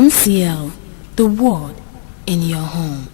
MCL, the word in your home.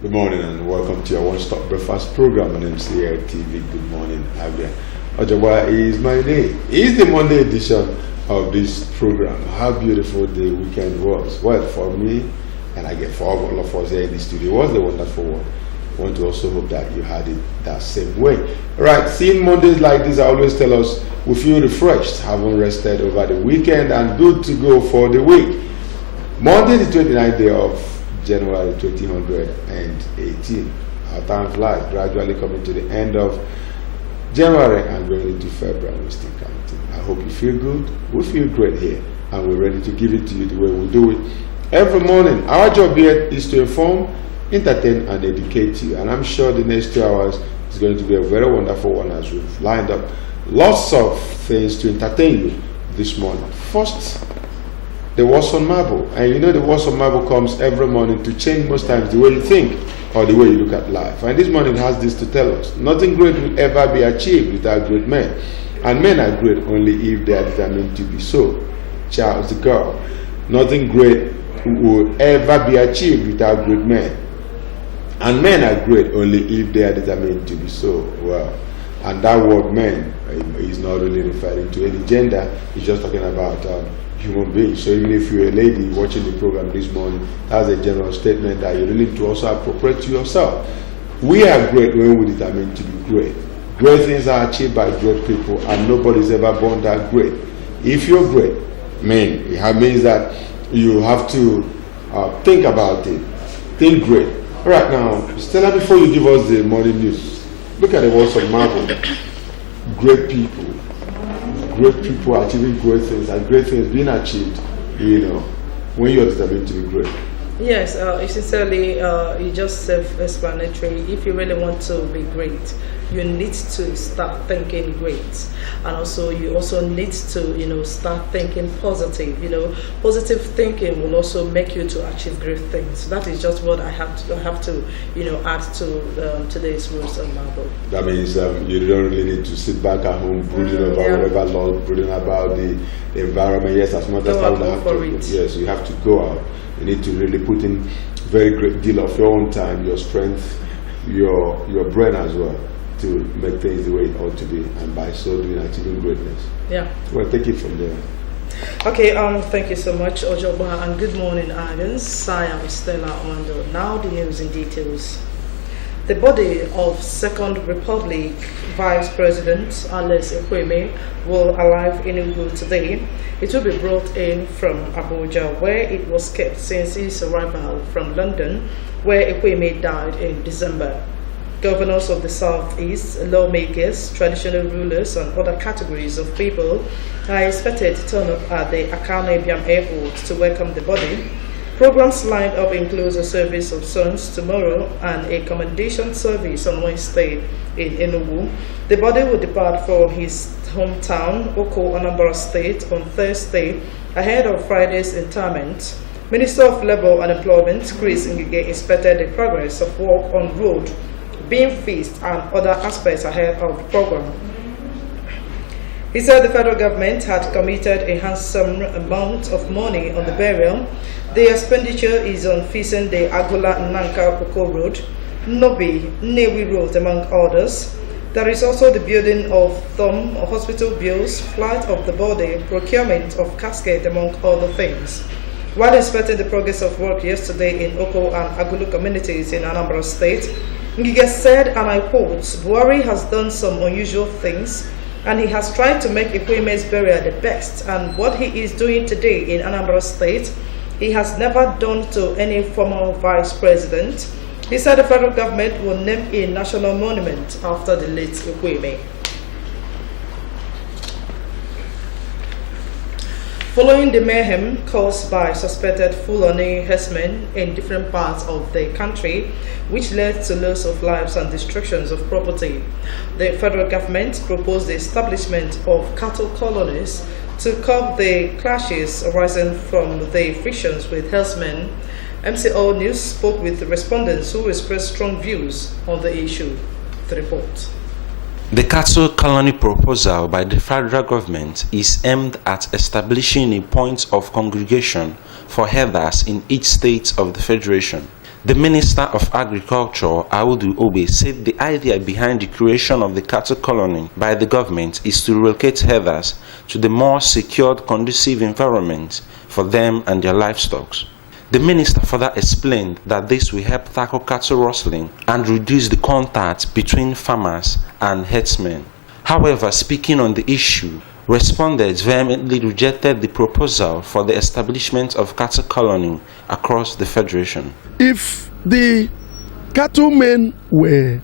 Good morning and welcome to your one-stop breakfast program on MCL TV. Good morning, Abia. Ojawa is my name. It's the Monday edition of this program. How beautiful the weekend was. Well, for me, and I get for all of us here in the studio, it was a wonderful one. I want to also hope that you had it that same way. All right, seeing Mondays like this, I always tell us we feel refreshed, having rested over the weekend and good to go for the week. Monday, the 29th day of January 2018. Our time flies, gradually coming to the end of January and going into February. We're still counting. I hope you feel good. We feel great here, and we're ready to give it to you the way we do it every morning. Our job here is to inform, entertain, and educate you. And I'm sure the next 2 hours is going to be a very wonderful one as we've lined up lots of things to entertain you this morning. First, the words on marble. And you know the words on marble comes every morning to change most times the way you think or the way you look at life. And this morning has this to tell us. Nothing great will ever be achieved without great men. And men are great only if they are determined to be so. Charles de Gaulle. Nothing great will ever be achieved without great men. And men are great only if they are determined to be so. Well, and that word men is not really referring to any gender. It's just talking about human beings. So even if you're a lady watching the program this morning, that's a general statement that you really need to also appropriate to yourself. We are great when we determine to be great. Great things are achieved by great people, and nobody's ever born that great. If you're great, it means that you have to think about it. Think great. All right, now, Stella, before you give us the morning news, look at the words of marble. Great people. Great people achieving great things and great things being achieved, when you're determined to be great. Yes, essentially, it's just self-explanatory. If you really want to be great, you need to start thinking great, and also you also need to start thinking positive. Positive thinking will also make you to achieve great things. That is just what I have to add to today's rules on marble. That means you don't really need to sit back at home brooding about whatever law, brooding about the environment. Yes, as much as yes, you have to go out. You need to really put in very great deal of your own time, your strength, your brain as well, to make things the way it ought to be, and by so doing achieving greatness. Yeah. Well, take it from there. Okay, thank you so much, Ojoba, and good morning, Agnes. I am Stella Ondo. Now the news in details. The body of Second Republic Vice President Alex Ekweme will arrive in Enugu today. It will be brought in from Abuja, where it was kept since his arrival from London, where Ekweme died in December. Governors of the Southeast, lawmakers, traditional rulers, and other categories of people are expected to turn up at the Abia airport to welcome the body. Programs lined up include a service of sons tomorrow and a commendation service on Wednesday in Enugu. The body will depart for his hometown, Oko, Anambra State, on Thursday, ahead of Friday's interment. Minister of Labour and Employment, Chris Ngige, inspected the progress of work on road, being fixed, and other aspects ahead of the program. He said the federal government had committed a handsome amount of money on the burial. The expenditure is on fixing the Agola Nanka Oko Road, Nobi, Newi Road, among others. There is also the building of hospital bills, flight of the body, procurement of casket, among other things. While inspecting the progress of work yesterday in Oko and Agulu communities in Anambra State, Ngige said, and I quote, "Buhari has done some unusual things and he has tried to make Ikweme's burial the best, and what he is doing today in Anambra State, he has never done to any former vice president." He said the federal government will name a national monument after the late Ikweme. Following the mayhem caused by suspected Fulani herdsmen in different parts of the country, which led to loss of lives and destructions of property, the federal government proposed the establishment of cattle colonies to curb the clashes arising from the frictions with herdsmen. MCO News spoke with the respondents who expressed strong views on the issue. The report. The cattle colony proposal by the federal government is aimed at establishing a point of congregation for herders in each state of the federation. The Minister of Agriculture, Audu Obe, said the idea behind the creation of the cattle colony by the government is to relocate herders to the more secured, conducive environment for them and their livestock. The minister further explained that this will help tackle cattle rustling and reduce the contact between farmers and herdsmen. However, speaking on the issue, respondents vehemently rejected the proposal for the establishment of cattle colony across the federation. If the cattlemen were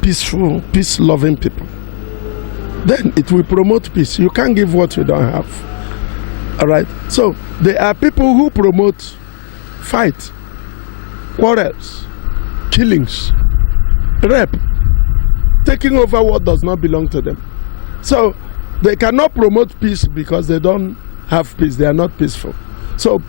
peaceful, peace-loving people, then it will promote peace. You can't give what you don't have. All right. So there are people who promote fight, quarrels, killings, rape, taking over what does not belong to them. So they cannot promote peace because they don't have peace. They are not peaceful. So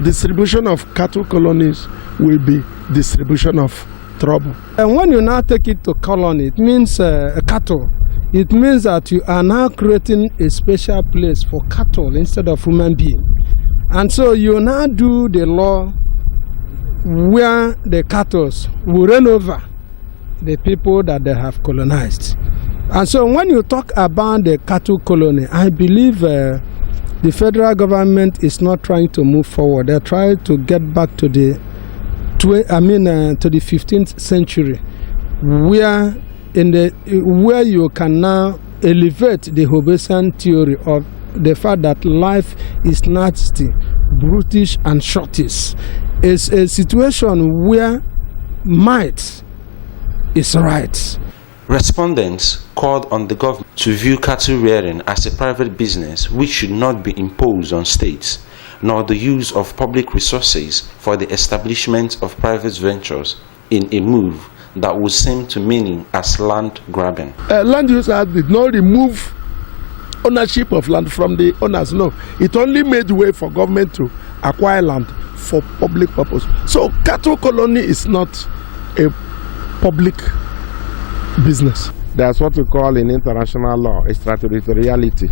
distribution of cattle colonies will be distribution of trouble. And when you now take it to colony, it means cattle. It means that you are now creating a special place for cattle instead of human beings. And so you now do the law where the cattle will run over the people that they have colonized. And so when you talk about the cattle colony, I believe the federal government is not trying to move forward. They're trying to get back to the 15th century, where you can now elevate the Hobbesian theory of the fact that life is nasty, brutish, and shortish. It's a situation where might is right. Respondents called on the government to view cattle rearing as a private business which should not be imposed on states, nor the use of public resources for the establishment of private ventures in a move that would seem to many as land grabbing. Land use act did not remove ownership of land from the owners. No, it only made way for government to acquire land for public purpose. So cattle colony is not a public business. That's what we call in international law extraterritoriality.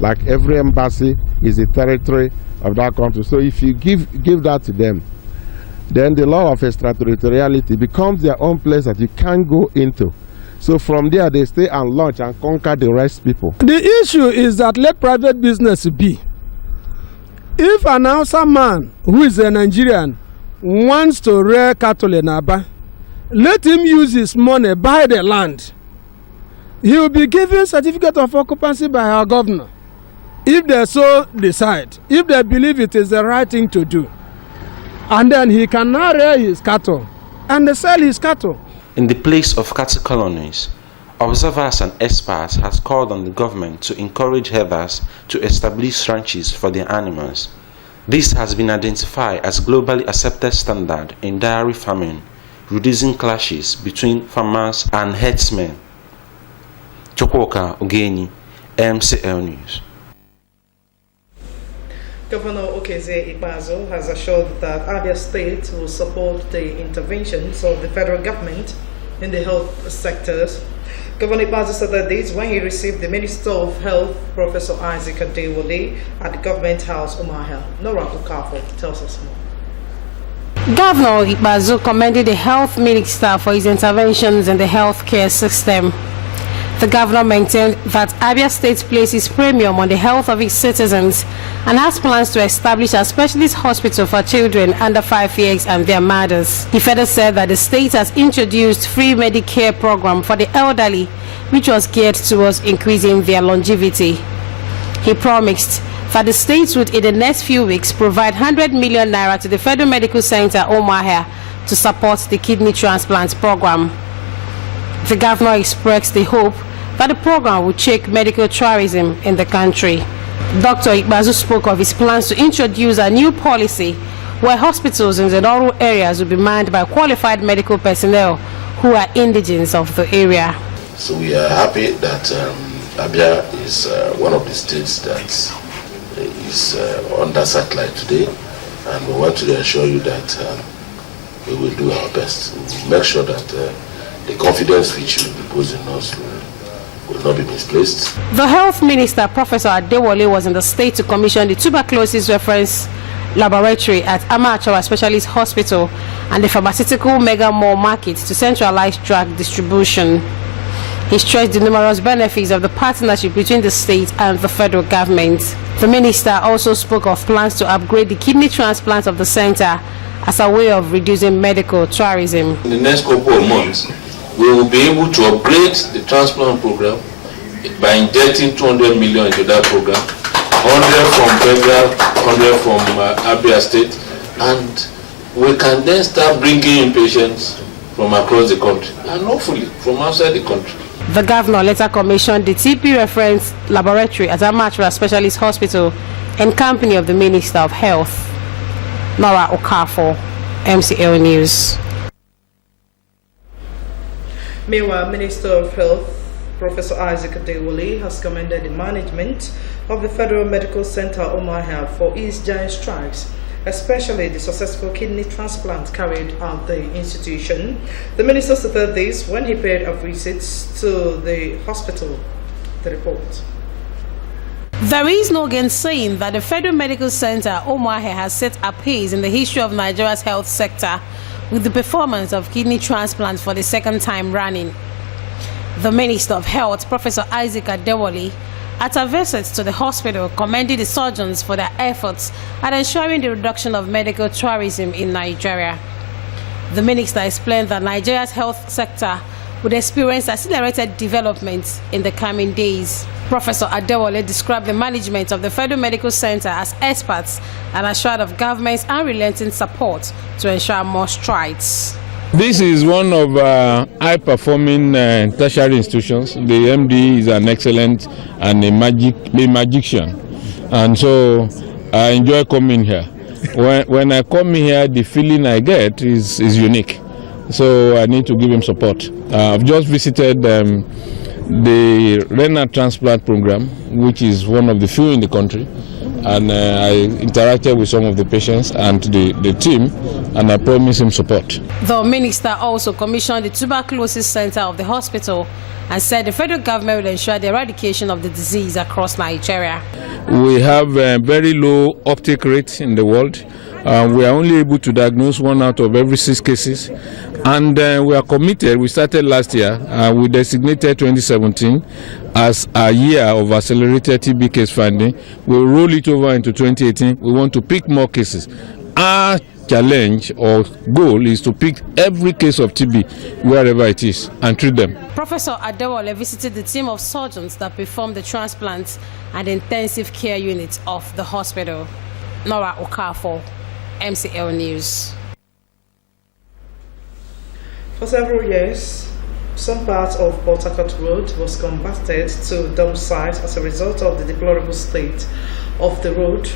Like every embassy is a territory of that country. So if you give that to them, then the law of extraterritoriality becomes their own place that you can't go into. So from there they stay and launch and conquer the rest people. The issue is that let private business be. If an Hausa man who is a Nigerian wants to rear cattle in Abia, let him use his money, buy the land. He will be given certificate of occupancy by our governor, if they so decide, if they believe it is the right thing to do. And then he can now rear his cattle and sell his cattle. In the place of cattle colonies, observers and experts have called on the government to encourage herders to establish ranches for their animals. This has been identified as globally accepted standard in dairy farming, reducing clashes between farmers and herdsmen. Chokwoka Ogeni, MCL News. Governor Okezie Ikpeazu has assured that Abia State will support the interventions of the federal government in the health sectors. Governor Ikpeazu said that this when he received the Minister of Health, Professor Isaac Adewale, at the Government House, Umuahia. Nora Okafor tells us more. Governor Ikpeazu commended the Health Minister for his interventions in the healthcare system. The governor maintained that Abia State places premium on the health of its citizens and has plans to establish a specialist hospital for children under 5 years and their mothers. He further said that the state has introduced free Medicare program for the elderly, which was geared towards increasing their longevity. He promised that the state would in the next few weeks provide 100 million naira to the Federal Medical Center Umuahia to support the kidney transplant program. The governor expressed the hope that the program will check medical tourism in the country. Dr. Ikbazu spoke of his plans to introduce a new policy where hospitals in the rural areas will be manned by qualified medical personnel who are indigents of the area. So we are happy that Abia is one of the states that is under satellite today, and we want to assure you that we will do our best. We will make sure that the confidence which you repose in us will not be misplaced. The health minister, Professor Adewale, was in the state to commission the tuberculosis reference laboratory at Amateur Specialist Hospital and the pharmaceutical mega mall market to centralize drug distribution. He stressed the numerous benefits of the partnership between the state and the federal government. The minister also spoke of plans to upgrade the kidney transplant of the center as a way of reducing medical tourism. In the next couple of months, we will be able to upgrade the transplant program by injecting 200 million into that program, 100 from federal, 100 from Abia State, and we can then start bringing in patients from across the country and hopefully from outside the country. The governor later commissioned the TB reference laboratory at Amateur Specialist Hospital in company of the Minister of Health. Nora Okafor, MCL News. Meanwhile, Minister of Health, Professor Isaac Adewale, has commended the management of the Federal Medical Center Umuahia for its giant strides, especially the successful kidney transplant carried out at the institution. The minister stated this when he paid a visit to the hospital. The report. There is no gainsaying that the Federal Medical Center Umuahia has set a pace in the history of Nigeria's health sector with the performance of kidney transplants for the second time running. The Minister of Health, Professor Isaac Adewale, at a visit to the hospital, commended the surgeons for their efforts at ensuring the reduction of medical tourism in Nigeria. The minister explained that Nigeria's health sector would experience accelerated development in the coming days. Professor Adewale described the management of the Federal Medical Center as experts and assured of government's unrelenting support to ensure more strides. This is one of high-performing tertiary institutions. The MD is an excellent and a magician, and so I enjoy coming here. When I come here, the feeling I get is unique. So I need to give him support. I've just visited the renal transplant program, which is one of the few in the country, and I interacted with some of the patients and the team, and I promised him support. The minister also commissioned the tuberculosis center of the hospital and said the federal government will ensure the eradication of the disease across Nigeria. We have a very low uptake rate in the world. We are only able to diagnose 1 out of every 6 cases, and we are committed. We started last year. We designated 2017 as a year of accelerated TB case finding. We'll roll it over into 2018. We want to pick more cases. Our challenge or goal is to pick every case of TB wherever it is and treat them. Professor Adewale visited the team of surgeons that performed the transplants and intensive care units of the hospital. Nora Okafor, MCL News. For several years, some parts of Port Harcourt Road was converted to dump sites as a result of the deplorable state of the road.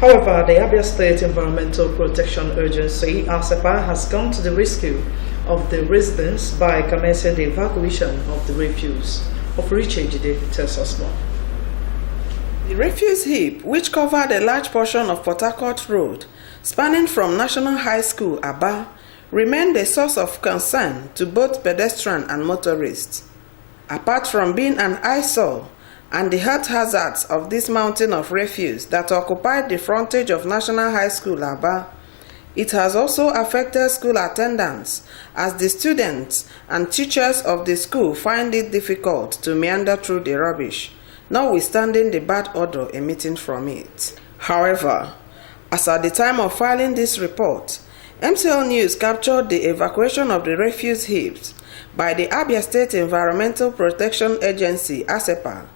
However, the Abia State Environmental Protection Agency, ASEPA, has come to the rescue of the residents by commencing the evacuation of the refuse. Ofuriche Jide tells us more. The refuse heap, which covered a large portion of Port Harcourt Road, spanning from National High School, Abia, remained a source of concern to both pedestrians and motorists. Apart from being an eyesore and the health hazards of this mountain of refuse that occupied the frontage of National High School, Abia, It has also affected school attendance as the students and teachers of the school find it difficult to meander through the rubbish, notwithstanding the bad odor emitting from it. However, as at the time of filing this report, MCL News captured the evacuation of the refuse heaps by the Abia State Environmental Protection Agency, ASEPA,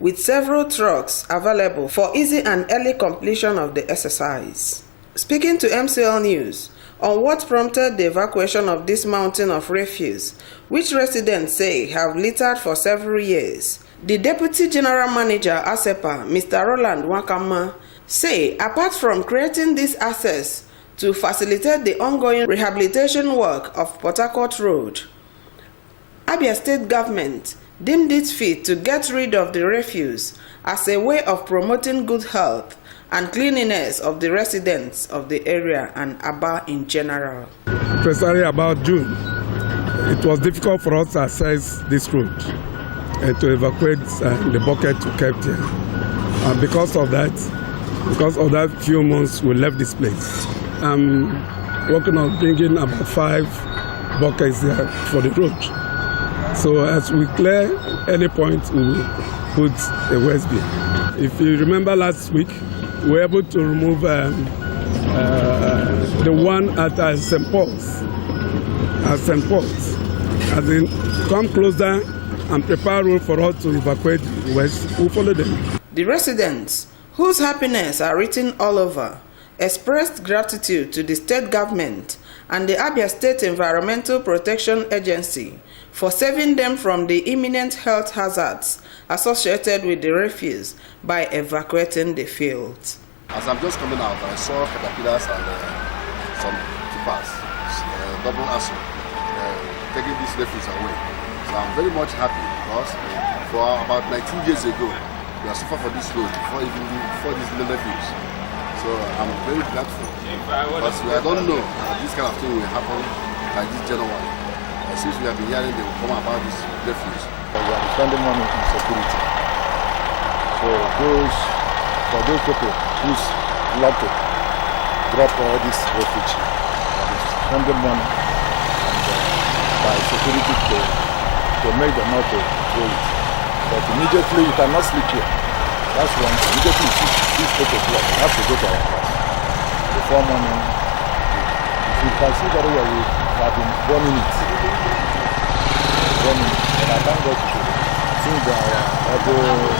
with several trucks available for easy and early completion of the exercise. Speaking to MCL News on what prompted the evacuation of this mountain of refuse, which residents say have littered for several years, the Deputy General Manager, ASEPA, Mr. Roland Wakama, say apart from creating this access to facilitate the ongoing rehabilitation work of Port Harcourt Road, Abia State government deemed it fit to get rid of the refuse as a way of promoting good health and cleanliness of the residents of the area and Aba in general. Precisely about June, it was difficult for us to access this road and to evacuate the bucket to kept here. And because of that few months we left this place. I'm working on bringing about 5 buckets here for the road. So as we clear any point, we will put a waste bin. If you remember last week, we were able to remove the one at St. Paul's. As in, come closer and prepare road for us to evacuate the waste. We'll follow them. The residents, whose happiness are written all over, expressed gratitude to the state government and the Abia State Environmental Protection Agency for saving them from the imminent health hazards associated with the refuse by evacuating the field. As I'm just coming out, I saw caterpillars and some tippers, double axle, taking this refuse away. So I'm very much happy because for about 19 years ago, we are suffering for this road before this refuse. So I'm very grateful because I don't know that this kind of thing will happen by this January. Since we have been hearing they will come about this refuse. We are spending money on security. So for those people who like to drop all this refuse, we are spending money and by security to make them not to throw it. But immediately you cannot sleep here. That's one thing. Immediately you see 6 o'clock, you have to go to our class. Before morning, if you can see very well, we have been burning it. And I thank God to think that our government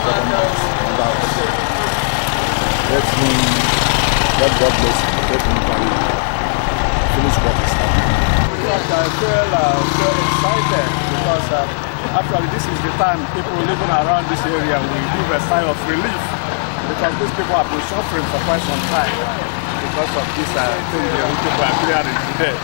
let God bless him, let him finish what is happening. I feel excited because actually this is the time people living around this area will give a sigh of relief because these people have been suffering for quite some time because of this thing people are clearing today.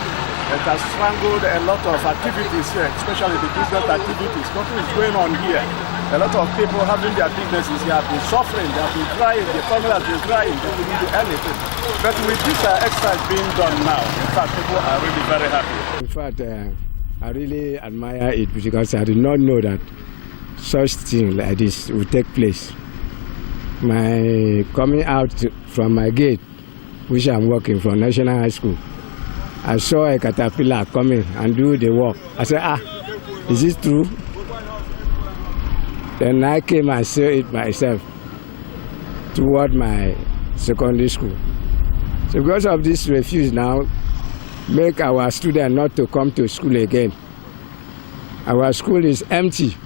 It has strangled a lot of activities here, especially the business activities. Nothing is going on here. A lot of people having their businesses here have been suffering, they have been crying, the family has been crying, they couldn't do anything. But with this exercise being done now, in fact, people are really very happy. In fact, I really admire it because I did not know that such thing like this would take place. My coming out from my gate, which I'm working from National High School, I saw a caterpillar coming and do the work. I said, is it true? Then I came and saw it myself toward my secondary school. So because of this refuse now, make our students not to come to school again. Our school is empty.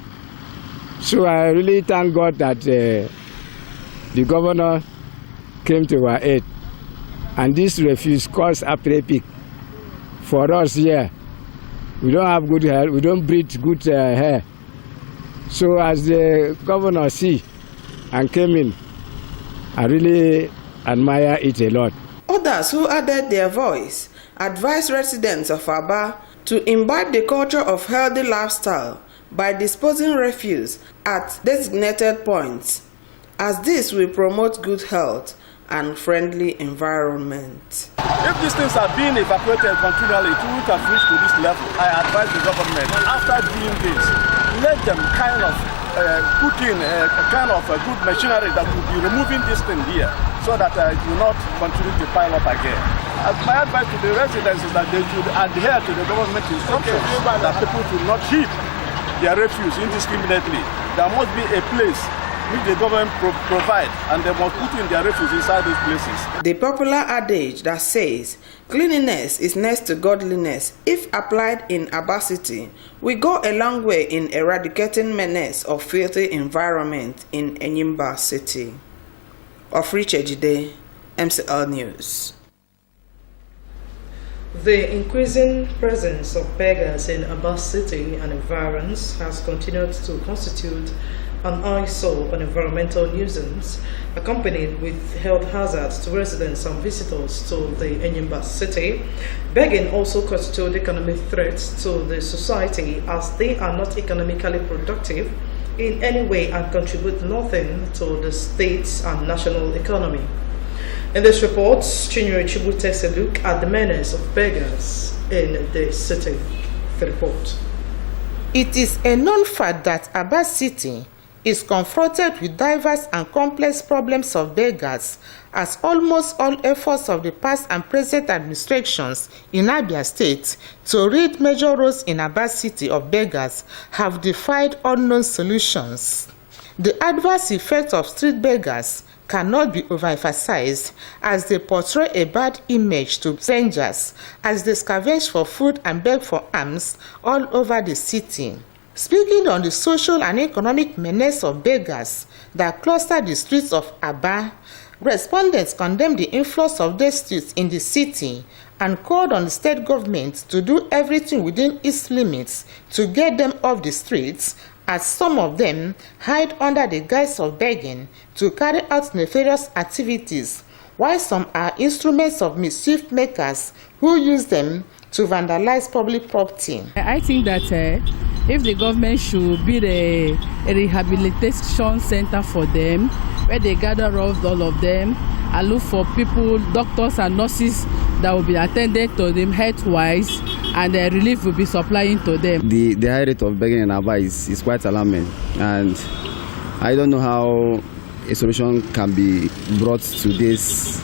So I really thank God that the governor came to our aid. And this refuse caused a peak. For us here, we don't have good health, we don't breathe good air. So as the governor see and came in, I really admire it a lot. Others who added their voice advised residents of Aba to imbibe the culture of healthy lifestyle by disposing refuse at designated points, as this will promote good health and friendly environment. If these things are being evacuated continually, it won't have reached to this level. I advise the government, after doing this, let them kind of put in a kind of a good machinery that will be removing this thing here so that it will not continue to pile up again. My advice to the residents is that they should adhere to the government instructions that people should not heap their refuse indiscriminately. There must be a place which the government provide, and they must put in their refuse inside those places. The popular adage that says cleanliness is next to godliness, if applied in Abia City, will go a long way in eradicating menace of filthy environment in Enyimba City. Ofriche Jide, MCL News. The increasing presence of beggars in Abia City and environs has continued to constitute an eyesore and environmental nuisance, accompanied with health hazards to residents and visitors to the Enyimba City. Begging also constitutes economic threats to the society, as they are not economically productive in any way and contribute nothing to the state's and national economy. In this report, Chinyere Chibu takes a look at the menace of beggars in the city. The report. It is a known fact that Abia City is confronted with diverse and complex problems of beggars, as almost all efforts of the past and present administrations in Abia State to rid major roads in Abia City of beggars have defied unknown solutions. The adverse effects of street beggars cannot be overemphasized, as they portray a bad image to strangers as they scavenge for food and beg for alms all over the city. Speaking on the social and economic menace of beggars that cluster the streets of Abia, respondents condemned the influx of these streets in the city and called on the state government to do everything within its limits to get them off the streets, as some of them hide under the guise of begging to carry out nefarious activities, while some are instruments of mischief makers who use them to vandalize public property. I think that if the government should build a rehabilitation center for them, where they gather up all of them and look for people, doctors and nurses that will be attended to them health-wise, and the relief will be supplying to them. The high rate of begging in Abia is quite alarming, and I don't know how a solution can be brought to this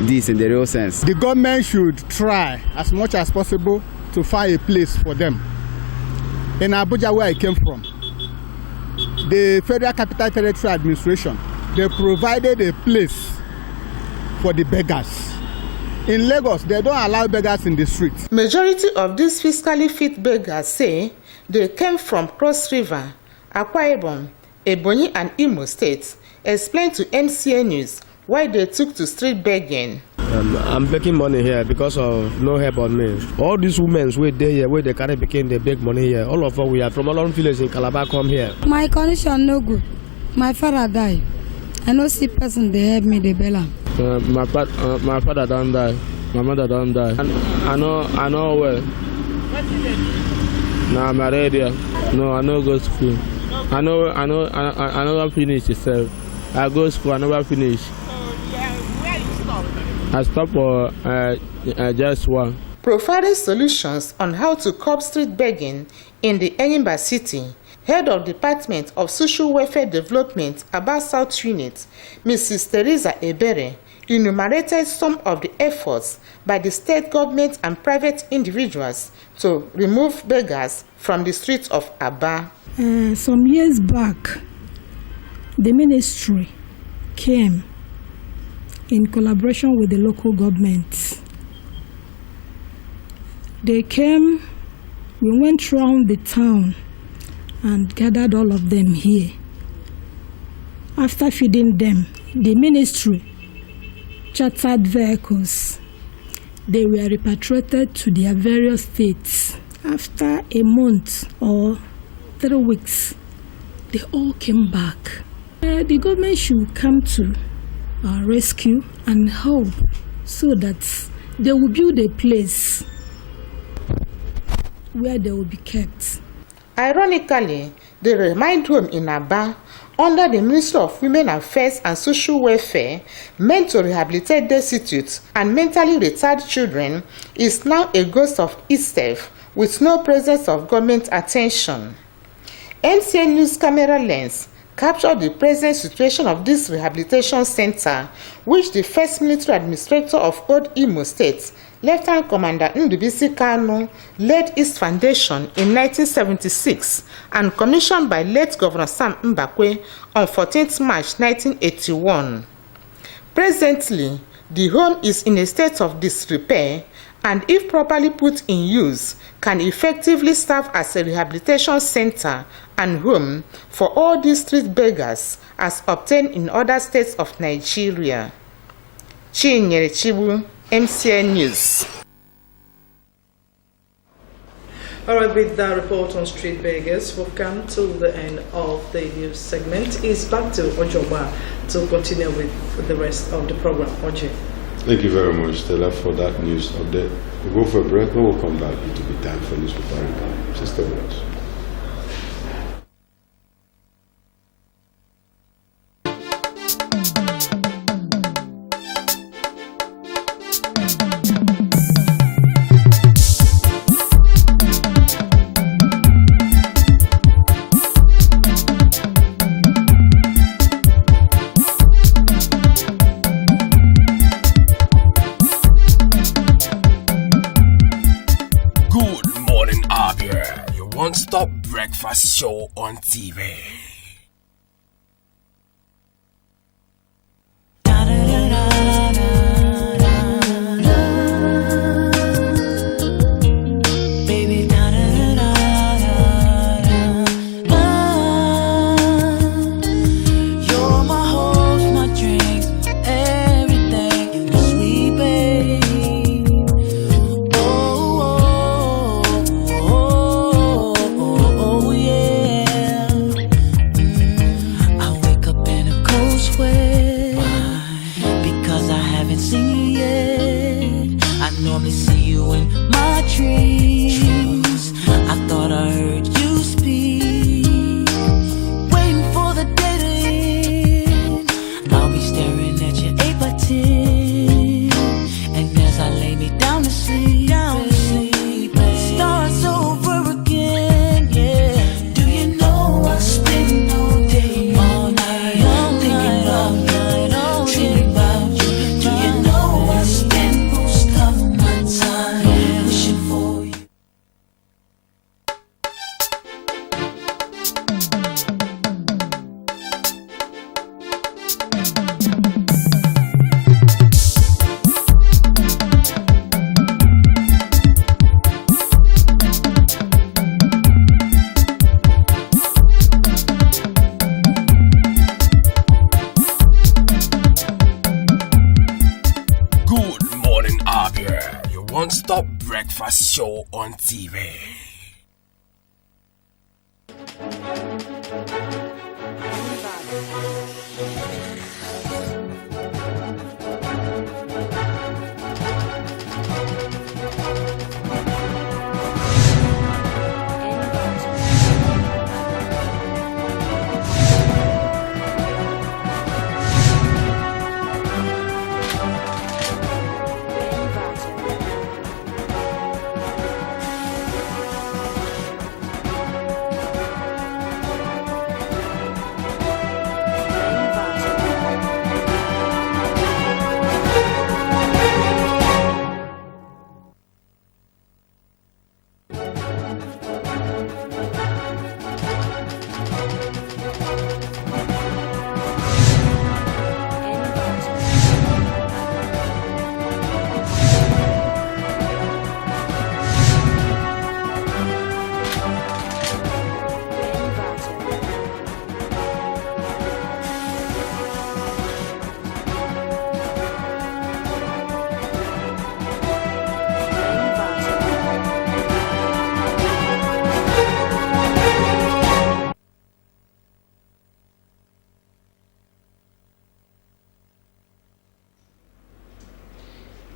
in the real sense. The government should try as much as possible to find a place for them. In Abuja, where I came from, the Federal Capital Territory Administration, they provided a place for the beggars. In Lagos, they don't allow beggars in the streets. Majority of these fiscally fit beggars say they came from Cross River, Akwa Ibom, Ebonyi and Imo states, explained to MCA News why they took to street begging. I'm making money here because of no help on me. All these women who they here, where they carry became they beg money here. All of us, we are from all village in Calabar come here. My condition no good. My father died. I no see person they help me, they bail am. My father don't die. My mother don't die. I know well. Nah, I'm married here. No, I no go to school. I never finish itself. I go to school, I never finish. I stopped for just one. Providing solutions on how to curb street begging in the Enyimba City, Head of Department of Social Welfare Development, Abia South Unit, Mrs. Teresa Ebere, enumerated some of the efforts by the state government and private individuals to remove beggars from the streets of Abia. Some years back, the ministry came in collaboration with the local government. They came, we went around the town and gathered all of them here. After feeding them, the ministry chartered vehicles. They were repatriated to their various states. After a month or 3 weeks, they all came back. The government should come to our rescue and help so that they will build a place where they will be kept. Ironically, the Remind Home in Abia, under the Ministry of Women Affairs and Social Welfare, meant to rehabilitate destitute and mentally retarded children, is now a ghost of itself with no presence of government attention. MCA News camera lens captured the present situation of this rehabilitation center, which the first military administrator of Old Imo State, Lieutenant Commander Ndubisi Kanu, led its foundation in 1976 and commissioned by late Governor Sam Mbakwe on 14th March 1981. Presently, the home is in a state of disrepair and, if properly put in use, can effectively serve as a rehabilitation center and home for all these street beggars as obtained in other states of Nigeria. Chinyere Chibu, MCN News. All right, with that report on street beggars, we've come to the end of the news segment. It's back to Ojoba to continue with the rest of the program. Oje. Thank you very much, Stella, for that news update. We'll go for a break and we'll come back. It will be time for news preparing. Just stay with us. Good morning, Abia, your one-stop breakfast show on TV. One-stop breakfast show on TV.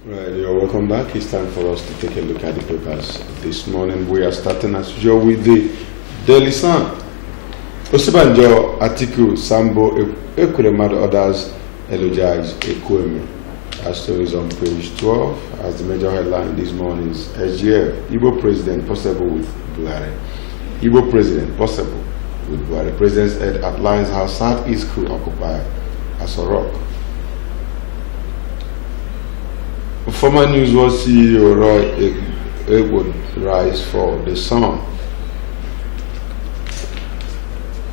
Right, you're welcome back. It's time for us to take a look at the papers. This morning we are starting as usual with the Daily Sun. Osibanjo, Atiku, Sambo, Ekwemad, others elogize Ekweme. Our story is on page 12 as the major headline this morning is SGF, Igbo president possible with Buhari. Igbo president possible with Buhari. President's aide outlines how Southeast could occupy Aso Rock. Former Newsworld CEO Roy Ewood rise for the Sun.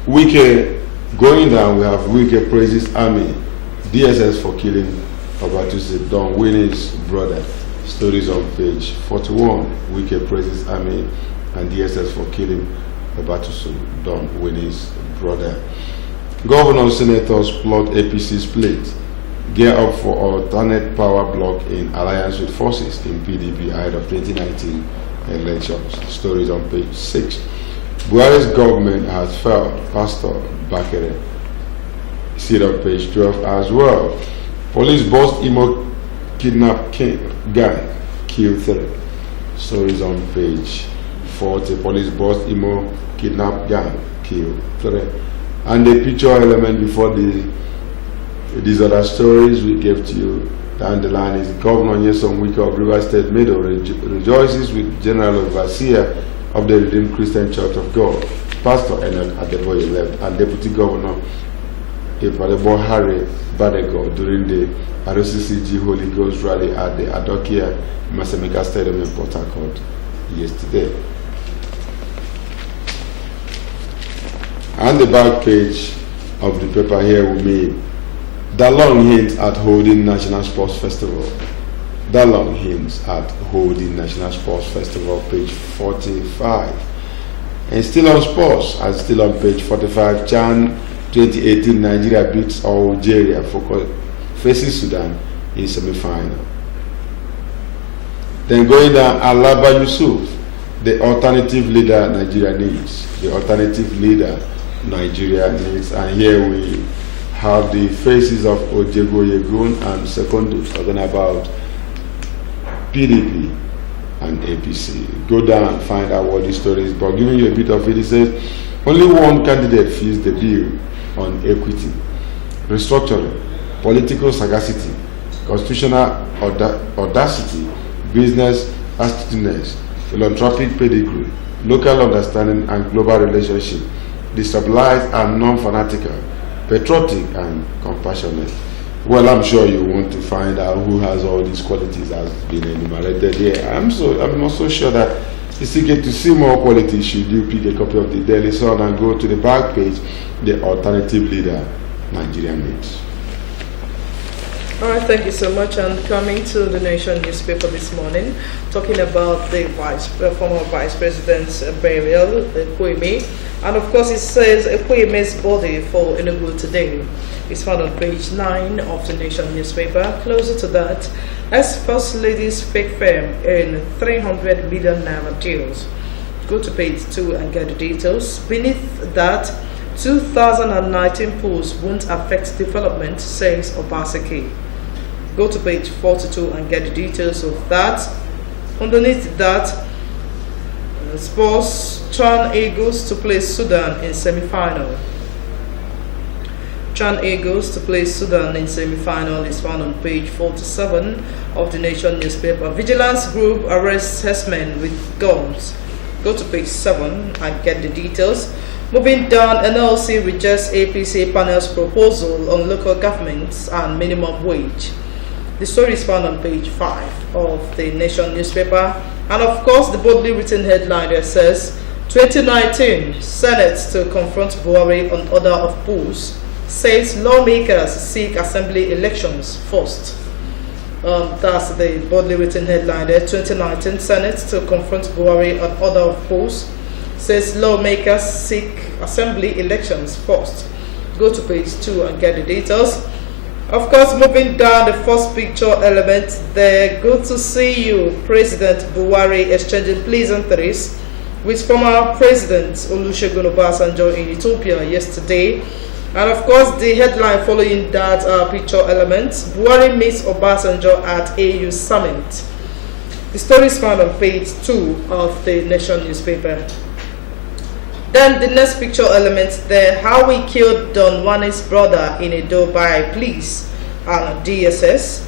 Wike going down, we have Wike praises army, DSS for killing Obatuse Don Winnie's brother. Stories on page 41. Wike praises army and DSS for killing Obatuse Don Winnie's brother. Governors, senators plot APC split. Gear up for alternate power bloc in alliance with forces in PDP ahead of 2019 elections. Stories on page 6. Buhari's government has failed. Pastor Bakere. See it on page 12 as well. Police bust Imo kidnap gang, kill 3. Stories on page 40. Police bust Imo kidnap gang, kill 3. And the picture element before these other stories we gave to you down the line is Governor Nyesom Wike of Rivers State Meadow rejoices with General Overseer of the Redeemed Christian Church of God, Pastor Enoch Adeboye left, and Deputy Governor Ipadebo Harry Badego during the RCCG Holy Ghost rally at the Adokia Masemeka Stadium in Port Harcourt yesterday. On the back page of the paper here we made Dalong hints at holding National Sports Festival. Dalong hints at holding National Sports Festival, page 45. And still on sports, and still on page 45, Chan 2018 Nigeria beats Algeria, faces Sudan in semi-final. Then going down, Alaba Yusuf, the alternative leader Nigeria needs. The alternative leader Nigeria needs. And here we have the faces of Ojego Yegun and Secondus talking about PDP and APC. Go down and find out what the story is. But giving you a bit of it, it says only one candidate fits the bill on equity, restructuring, political sagacity, constitutional audacity, business astutness, philanthropic pedigree, local understanding and global relationship, destabilized and non-fanatical, patriotic and compassionate. Well, I'm sure you want to find out who has all these qualities as been enumerated here. I'm also sure that if you get to see more qualities, should you pick a copy of the Daily Sun and go to the back page, the alternative leader Nigeria needs. All right, thank you so much. And coming to the Nation newspaper this morning, talking about the former Vice President's burial, Ekwueme. And of course, it says Ekwueme's body for Enugu today. It's found on page 9 of the Nation newspaper. Closer to that, as First Lady's fake firm in 300 million naira deals. Go to page 2 and get the details. Beneath that, 2019 polls won't affect development, says Obaseki. Go to page 42 and get the details of that. Underneath that, sports, Chan Eagles to play Sudan in semi-final. Chan Eagles to play Sudan in semi-final is found on page 47 of the Nation newspaper. Vigilance group arrests herdsmen with guns. Go to page 7 and get the details. Moving down, NLC rejects APC panel's proposal on local governments and minimum wage. The story is found on page 5 of the Nation newspaper. And of course, the boldly written headline there says, 2019, Senate to confront Buhari on order of polls, says lawmakers seek assembly elections first. That's the boldly written headline there. 2019, Senate to confront Buhari on order of polls, says lawmakers seek assembly elections first. Go to page 2 and get the details. Of course, moving down, the first picture element there. Good to see you, President Buhari exchanging pleasantries with former President Olusegun Obasanjo in Ethiopia yesterday. And of course, the headline following that picture element, Buhari meets Obasanjo at AU Summit. The story is found on page 2 of the Nation newspaper. Then the next picture element there, how we killed Don Wane's brother in Edo by police and DSS.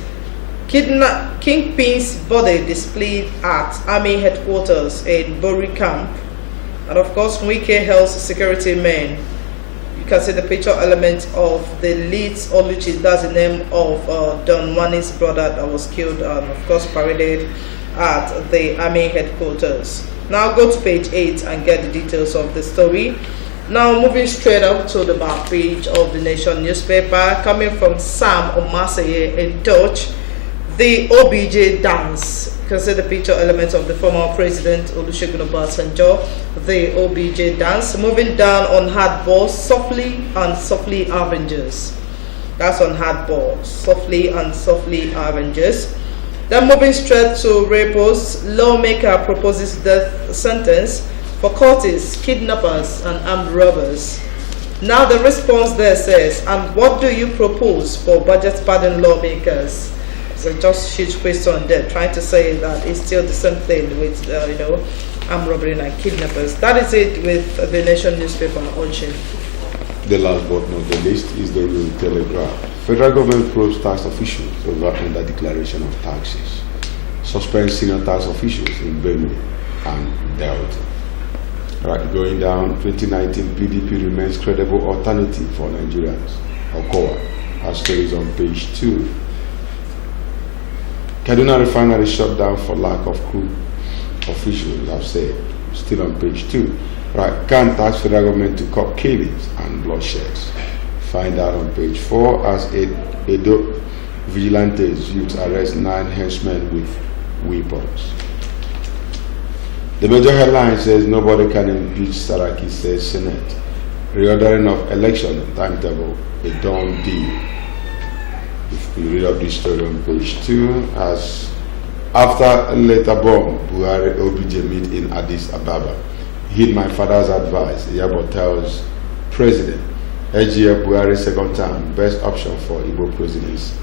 Kingpin's body displayed at Army headquarters in Bori Camp. And of course, Wike Health Security Men. You can see the picture element of the lead Oluchi, that's the name of Don Wani's brother that was killed and of course paraded at the army headquarters. Now go to page 8 and get the details of the story. Now moving straight up to the back page of the Nation newspaper, coming from Sam Omaseye in Dutch, the OBJ dance. You can see the picture elements of the former president Olusegun Obasanjo, the OBJ dance. Moving down on hardball, softly and softly Avengers. That's on hardball, softly and softly Avengers. Then moving straight to Repos, lawmaker proposes death sentence for cultists, kidnappers and armed robbers. Now the response there says, and what do you propose for budget pardon lawmakers? So just huge question there, trying to say that it's still the same thing with, armed robbery and kidnappers. That is it with the Nation newspaper, Ocean. The last but not the least is the New Telegraph. Federal government probes tax officials over under declaration of taxes. Suspends senior tax officials in Benue and Delta. Right, going down, 2019 PDP remains credible alternative for Nigerians. Okowa has stories on page 2. Kaduna refinery shut down for lack of crew. Officials have said, still on page 2. Right, can tax federal government to curb killings and bloodsheds. Find out on page 4 as Edo vigilantes youth arrest 9 henchmen with weapons. The major headline says nobody can impeach Saraki, says Senate. Reordering of election timetable, a done deal. If you read up this story on page 2, as after a later bomb, Buhari OBJ meet in Addis Ababa. Heed my father's advice, Yabo tells President. AGF Buhari second term, best option for Igbo presidency.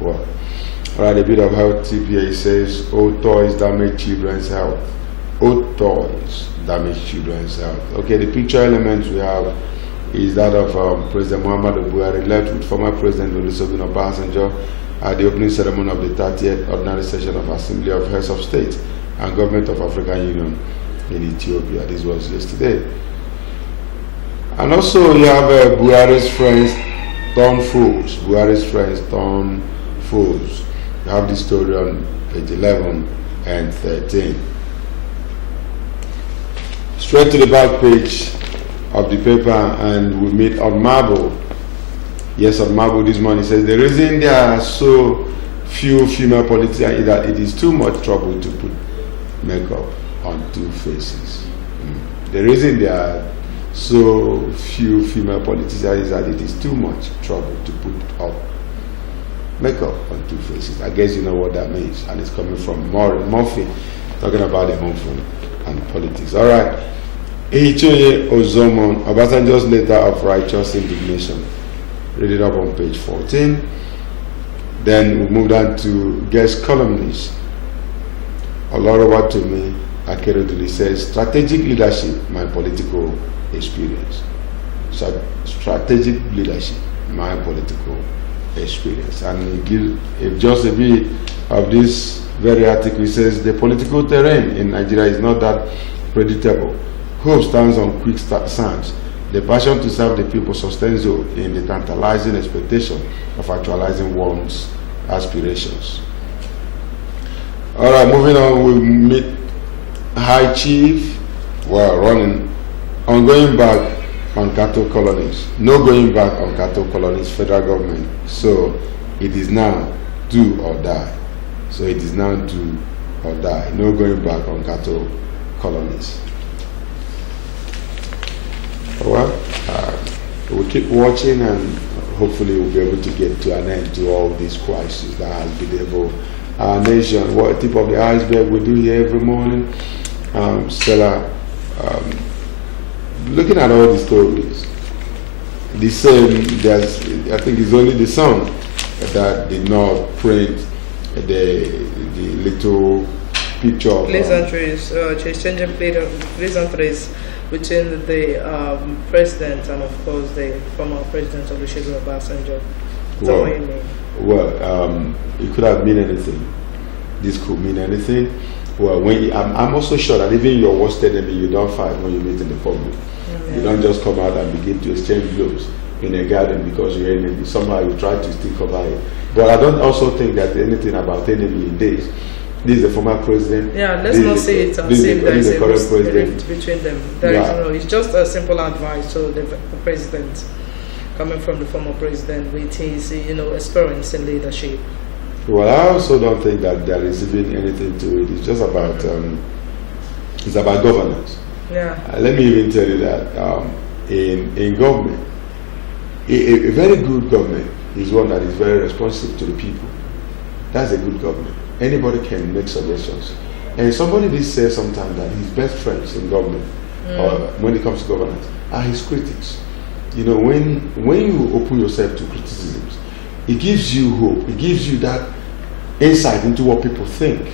Well, alright, a bit of health tip here. It says, old toys damage children's health. Old toys damage children's health. Okay, the picture element we have is that of President Muhammadu Buhari left with former President Olusegun Obasanjo at the opening ceremony of the 30th Ordinary Session of Assembly of Heads of State and Government of African Union in Ethiopia. This was yesterday. And also you have Buhari's friends turn foes. Buhari's friends turn foes. You have this story on page 11 and 13. Straight to the back page of the paper, and we meet on Marble. Yes, on Marble this morning says the reason there are so few female politicians is that it is too much trouble to put makeup on 2 faces. The reason there are so few female politicians is that it is too much trouble to put up makeup on 2 faces. I guess you know what that means, and it's coming from Murphy, talking about the harmful and politics. All right. Ehichoye Ozomon, Obasanjo's letter of righteous indignation. Read it up on page 14. Then we move on to guest columnist. Olorowatomi Akeredolu says, strategic leadership, my political experience. So, strategic leadership, my political experience. And he gives just a bit of this very article. He says, the political terrain in Nigeria is not that predictable. Hope stands on quick sands. The passion to serve the people sustains hope in the tantalizing expectation of actualizing one's aspirations. All right, moving on, we meet High Chief. Well, running on going back on cattle colonies. No going back on cattle colonies, federal government. So it is now do or die. So it is now do or die. No going back on cattle colonies. Well, we'll keep watching, and hopefully we'll be able to get to an end to all these crises that has bedeviled our nation. What tip of the iceberg we do here every morning. Stella, looking at all the stories, the same, I think it's only the Sun that did not print the little picture of pleasantries, changing pleasantries between the president and of course the former president of Olusegun Obasanjo. What you mean? Well, it could have meant anything. This could mean anything. well, I'm also sure that even your worst enemy, you don't fight when you meet in the public. You don't just come out and begin to exchange blows in a garden because you're enemy. Somehow you try to still cover it. But I don't also think that anything about enemy in this. This is the former president. Yeah, let's not say it and say there is a rift between them. There is no. It's just a simple advice to the president, coming from the former president with his, experience in leadership. Well, I also don't think that there is even anything to it. It's just about it's about governance. Yeah. Let me even tell you that in government, a very good government is one that is very responsive to the people. That's a good government. Anybody can make suggestions. And somebody did say sometimes that his best friends in government, or when it comes to governance, are his critics. When you open yourself to criticisms, it gives you hope. It gives you that insight into what people think.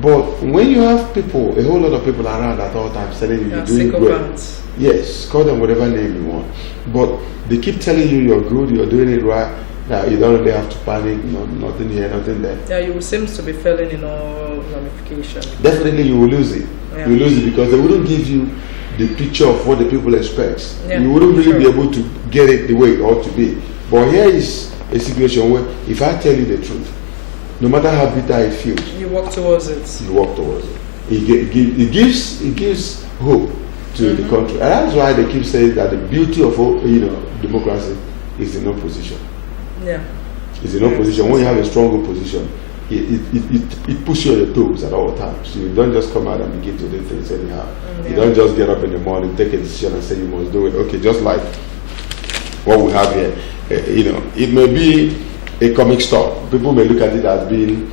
But when you have people, a whole lot of people around at all times telling you you're doing well, yes, call them whatever name you want. But they keep telling you you're good, you're doing it right. Now you don't really have to panic. Nothing here, nothing there. Yeah, you seem to be failing in all ramifications. Definitely, you will lose it. Yeah. You will lose it because they wouldn't give you the picture of what the people expect. Yeah, you wouldn't really be able to get it the way it ought to be. But here is a situation where if I tell you the truth, no matter how bitter it feels, you walk towards it. You walk towards it. It gives hope to the country, and that's why they keep saying that the beauty of democracy is in opposition. Yeah, it's in opposition. When you have a strong opposition, it pushes you on your toes at all times. You don't just come out and begin to do things anyhow. You don't just get up in the morning, take a decision, and say you must do it. Okay, just like what we have here. It may be a comic stop. People may look at it as being,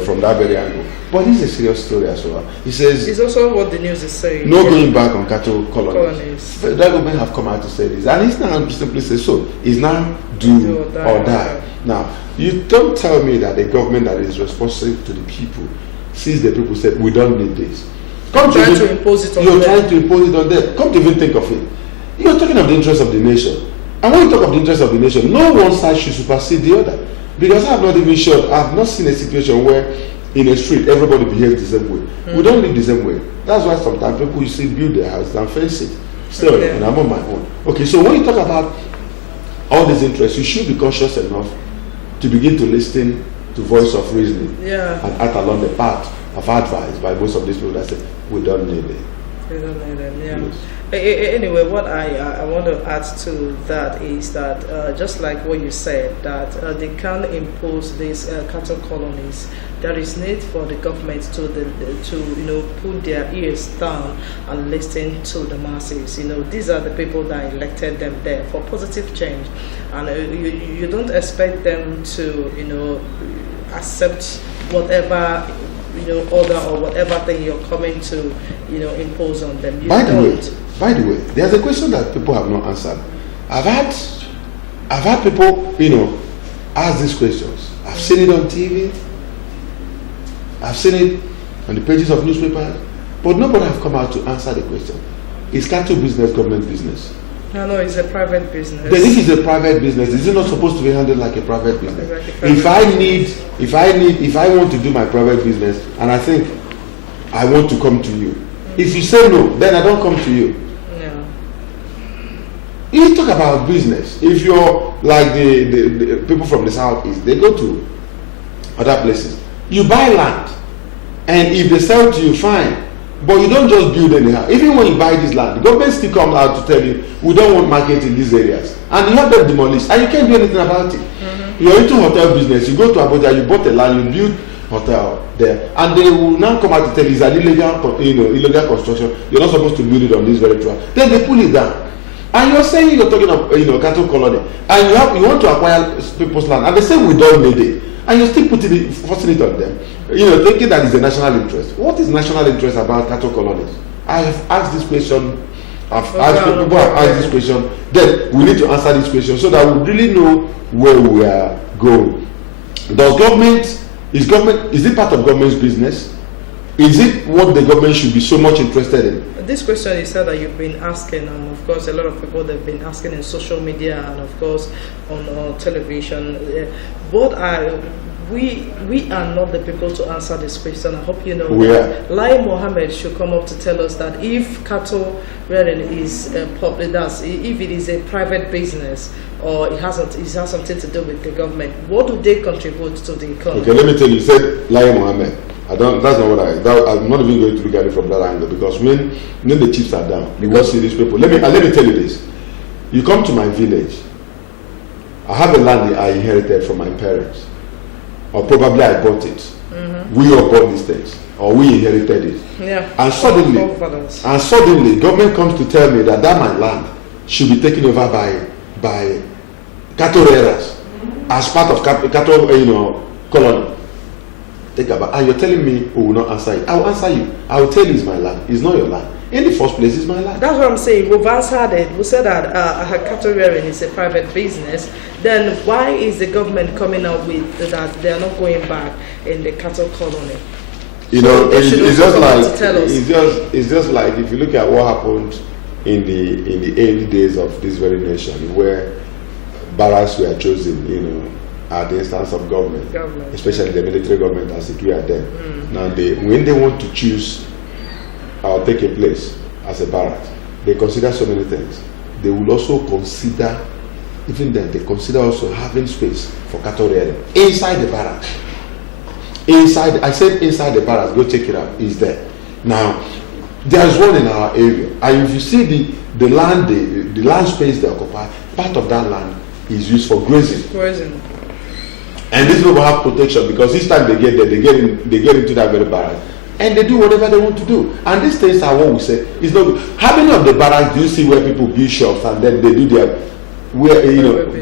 from that very angle. But it's a serious story as well. He says it's also what the news is saying. No going back on cattle colonies. The government have come out to say this, and it's now simply say so. It's now do or die. Now, you don't tell me that the government that is responsive to the people sees the people say we don't need this. You're trying to impose it on them. Come to even think of it. You're talking of the interest of the nation. And when you talk of the interest of the nation, no one side should supersede the other. Because I have not even sure, I have not seen a situation where in a street everybody behaves the same way. We don't live the same way. That's why sometimes people you see build their house and fence it. Still, and I'm on my own. Okay, so when you talk about all these interests, you should be conscious enough to begin to listen to voice of reasoning and act along the path of advice by most of these people that say we don't need it. We don't need them. Yeah. Yes. Anyway, what I want to add to that is that just like what you said, that they can't impose these cattle colonies. There is need for the government to put their ears down and listen to the masses. These are the people that elected them there for positive change, and you don't expect them to accept whatever order or whatever thing you're coming to impose on them. By the way, there's a question that people have not answered. I've had people, ask these questions. I've seen it on TV. I've seen it on the pages of newspapers, but nobody have come out to answer the question. Is cattle business government business? No, it's a private business. Then if it's a private business, is it not supposed to be handled like a private business? If I want to do my private business and I think I want to come to you, if you say no, then I don't come to you. No. You talk about business. If you're like the people from the southeast, they go to other places. You buy land, and if they sell to you, fine. But you don't just build anyhow. Even when you buy this land, the government still comes out to tell you, we don't want market in these areas. And you have them demolished, and you can't do anything about it. You're into hotel business. You go to Abuja, you bought a land, you build hotel there, and they will now come out to tell you it's an illegal construction. You're not supposed to build it on this very track. Then they pull it down. And you're saying you're talking of cattle colony, and you want to acquire people's land, and they say we don't need it. And you're still forcing it on them, thinking that it's a national interest. What is national interest about cattle colonies? I have asked this question. People have asked this question. Then we need to answer this question so that we really know where we are going. Is it part of government's business? Is it what the government should be so much interested in? This question is that you've been asking, and of course a lot of people have been asking in social media and of course on television. we are not the people to answer this question. I hope you know We that. Lai Mohammed should come up to tell us that if cattle rearing is public, if it is a private business or it has something to do with the government, what do they contribute to the economy? Okay, let me tell you. You said Lai Mohammed. That's not what I'm not even going to look at it from that angle, because when the chiefs are down, you will see these people. Let me tell you this. You come to my village. I have a land I inherited from my parents, or probably I bought it. Mm-hmm. We all bought these things, or we inherited it. Yeah. And suddenly, government comes to tell me that my land should be taken over by cattle rearers as part of cattle, colony. Think about, and you're telling me who will not answer it. I will answer you. I will tell you it's my land. It's not your land. In the first place, it's my land. That's what I'm saying. We've answered it. We said that cattle rearing is a private business. Then why is the government coming out with that they are not going back in the cattle colony? It's just like if you look at what happened in the early days of this very nation, where barracks were chosen, at the instance of government, especially the military government as it were then. Now, when they want to choose or take a place as a barracks, they consider so many things. They will also consider, even then, they consider also having space for cattle rearing inside the barracks. I said inside the barracks, go check it out, it's there. Now, there's one in our area, and if you see the land space they occupy, part of that land is used for grazing. And these people have protection, because each time they get there, they get into that very barrack, and they do whatever they want to do. And these things are what we say is not good. How many of the barracks do you see where people build shops and then they do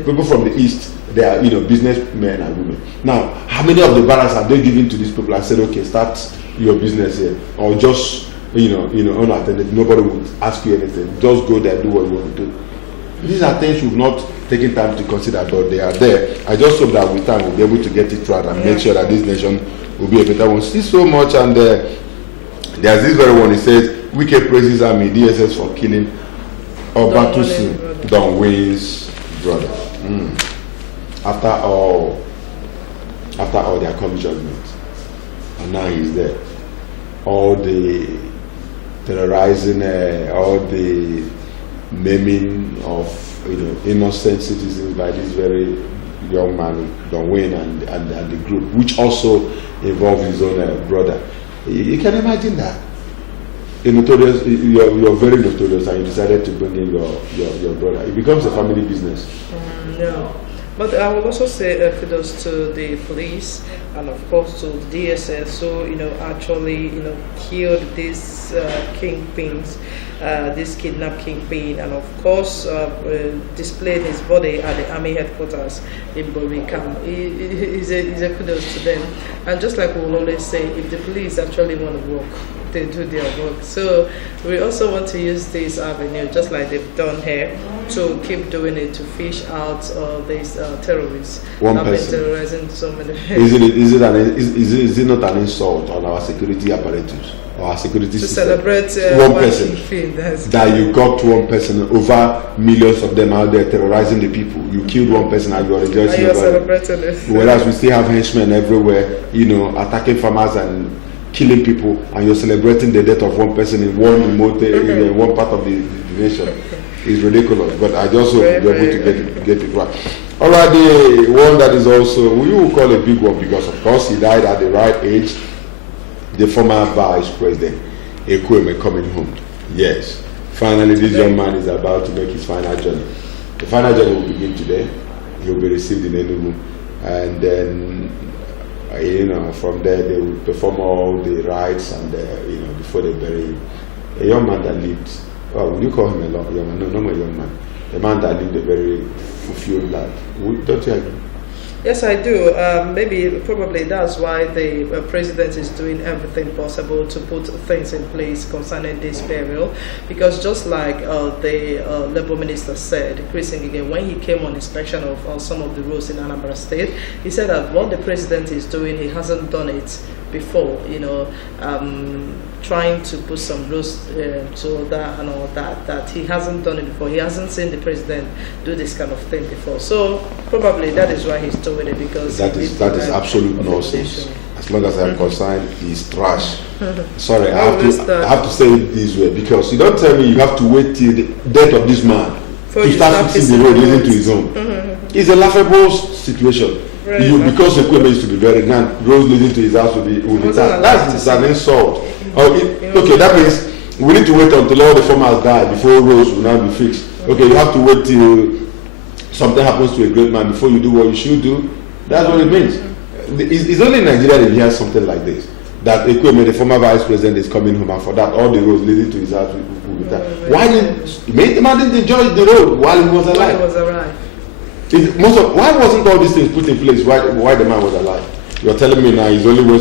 people from the east, they are businessmen and women. Now, how many of the barracks have they given to these people and said, okay, start your business here, or just unattended, nobody will ask you anything, just go there, do what you want to do? These are things we've not taken time to consider, but they are there. I just hope that with time we'll be able to get it right and make sure that this nation will be a better one. See so much, and there's this very one. It says, Wike praises Army DSS for killing Obatusi, Don Wayne's brother. After all their coming judgment, and now he's there. All the terrorizing, all the maiming of innocent citizens by this very young man, Don Wayne, and the group, which also involved his own brother. You can imagine that. You're very notorious, and you decided to bring in your brother. It becomes a family business. No. But I will also say kudos to the police and of course to the DSS who actually killed these kingpins, this kidnap kingpin, and of course displayed his body at the army headquarters in Borikam. It's a kudos to them. And just like we will always say, if the police actually want to work, they do their work. So we also want to use this avenue, just like they've done here, to keep doing it, to fish out these terrorists. One person. Been terrorizing so many. Is it not an insult on our security apparatus or our security system? To celebrate one person that you got one person over millions of them out there terrorizing the people. You killed one person and you are rejoicing over celebrating it. Whereas we still have henchmen everywhere, attacking farmers and killing people, and you're celebrating the death of one person in one remote in one part of the nation. It's ridiculous, but I just hope we'll be able to get it right. All right, the one that is also, we will call a big one, because of course he died at the right age, the former vice president Ekweme coming home. Yes, finally this young man is about to make his final journey. The final journey will begin today. He will be received in Enugu, and then from there they will perform all the rites, and before they bury him. A young man that lived, would you call him a young man? No, not a young man. A man that lived a very fulfilled life. Don't you agree? Yes, I do. Probably that's why the president is doing everything possible to put things in place concerning this burial. Because just like the Labour Minister said, Chris Ngige, when he came on inspection of some of the roads in Anambra State, he said that what the president is doing, he hasn't done it before, trying to put some rules to that and all that, that he hasn't done it before. He hasn't seen the president do this kind of thing before. So probably that is why he's doing it, because that is absolute nonsense. As long as I'm concerned, he's trash. Sorry, I have to say it this way, because you don't tell me you have to wait till the death of this man to start fixing the road leading to his home. It's a laughable situation. Because the equipment is to be buried now, roads leading to his house will be tight. That's an insult. Okay, that means we need to wait until all the farmers die before roads will now be fixed. Okay, you have to wait till something happens to a great man before you do what you should do. That's what it means. It's only in Nigeria that you hear something like this. That equipment, the former vice president is coming home, and for that all the roads leading to his house will be tight. Why didn't the man didn't enjoy the road while he was alive? Why wasn't all these things put in place while the man was alive? You're telling me now it's only when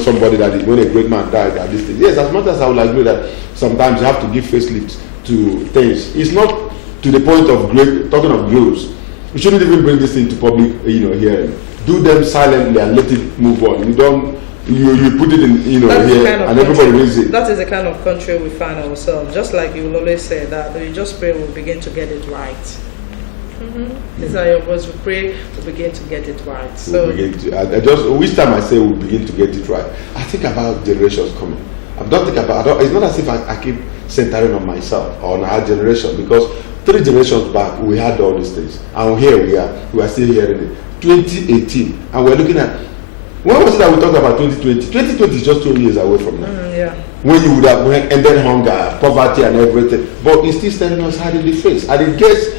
when a great man died that this thing. Yes, as much as I would agree that sometimes you have to give facelifts to things. It's not to the point of talking of rules. You shouldn't even bring this thing to public, hearing. Do them silently and let it move on. You don't. You put it in, here, and everybody reads it. That is the kind of country we find ourselves. Just like you will always say that we just pray we'll begin to get it right. These are your words. We pray we'll begin to get it right. So which time I say we'll begin to get it right, I think about generations coming. It's not as if I keep centering on myself or on our generation, because 3 generations back we had all these things, and here we are still hearing it. 2018, and we're looking at. When was it that we talked about 2020? 2020 is just 2 years away from now. When you would have ended hunger, poverty, and everything. But it's still staring us hard in the face. And it gets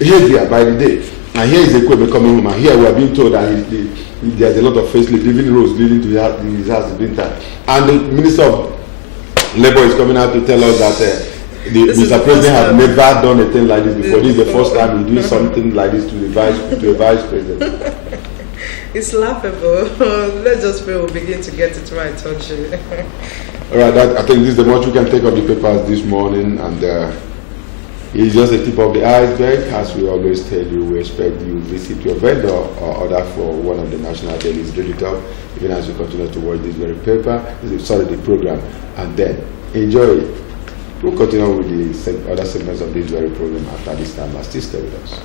heavier by the day. And here is equipment coming home. And here we are being told that there's a lot of facelift, even roads leading to his house is being tied. And the Minister of Labour is coming out to tell us that Mr. President has never done a thing like this before. This is the first time he's doing something like this to a vice president. It's laughable. Let's just pray we'll begin to get it right, don't you? All right, I think this is the much we can take on the papers this morning, and it's just the tip of the iceberg. As we always tell you, we expect you visit your vendor or order for one of the national dailies, read it up, even as you continue to watch this very the program, and then enjoy it. We'll continue with the other segments of this very program after this time. Still stay with us.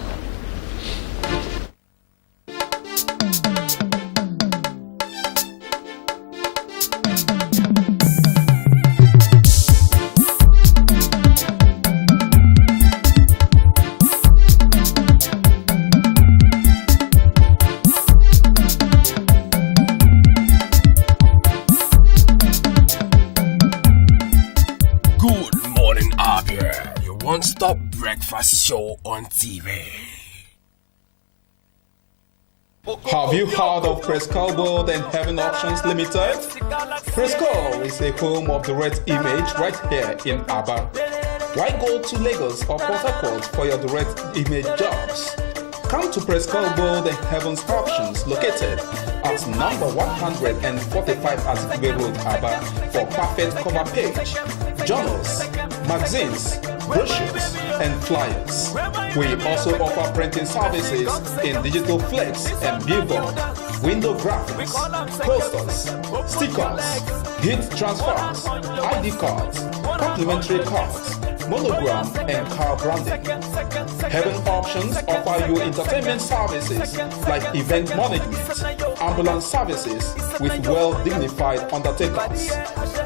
Stop breakfast show on TV. Have you heard of Prescal World and Heaven Options Limited? Prescal is the home of the red image right here in Abia. Why go to Lagos or Port Harcourt for your direct image jobs? Come to Prescal World and Heaven's Options, located at number 145 Azikiwe Road, Abia, for perfect cover page, journals, magazines, brochures, and flyers. We also offer printing services in digital flex and billboard, window graphics, posters, stickers, heat transfers, ID cards, complimentary cards, monogram, and car branding. Heaven Options offer you entertainment services like event management, ambulance services with well-dignified undertakers.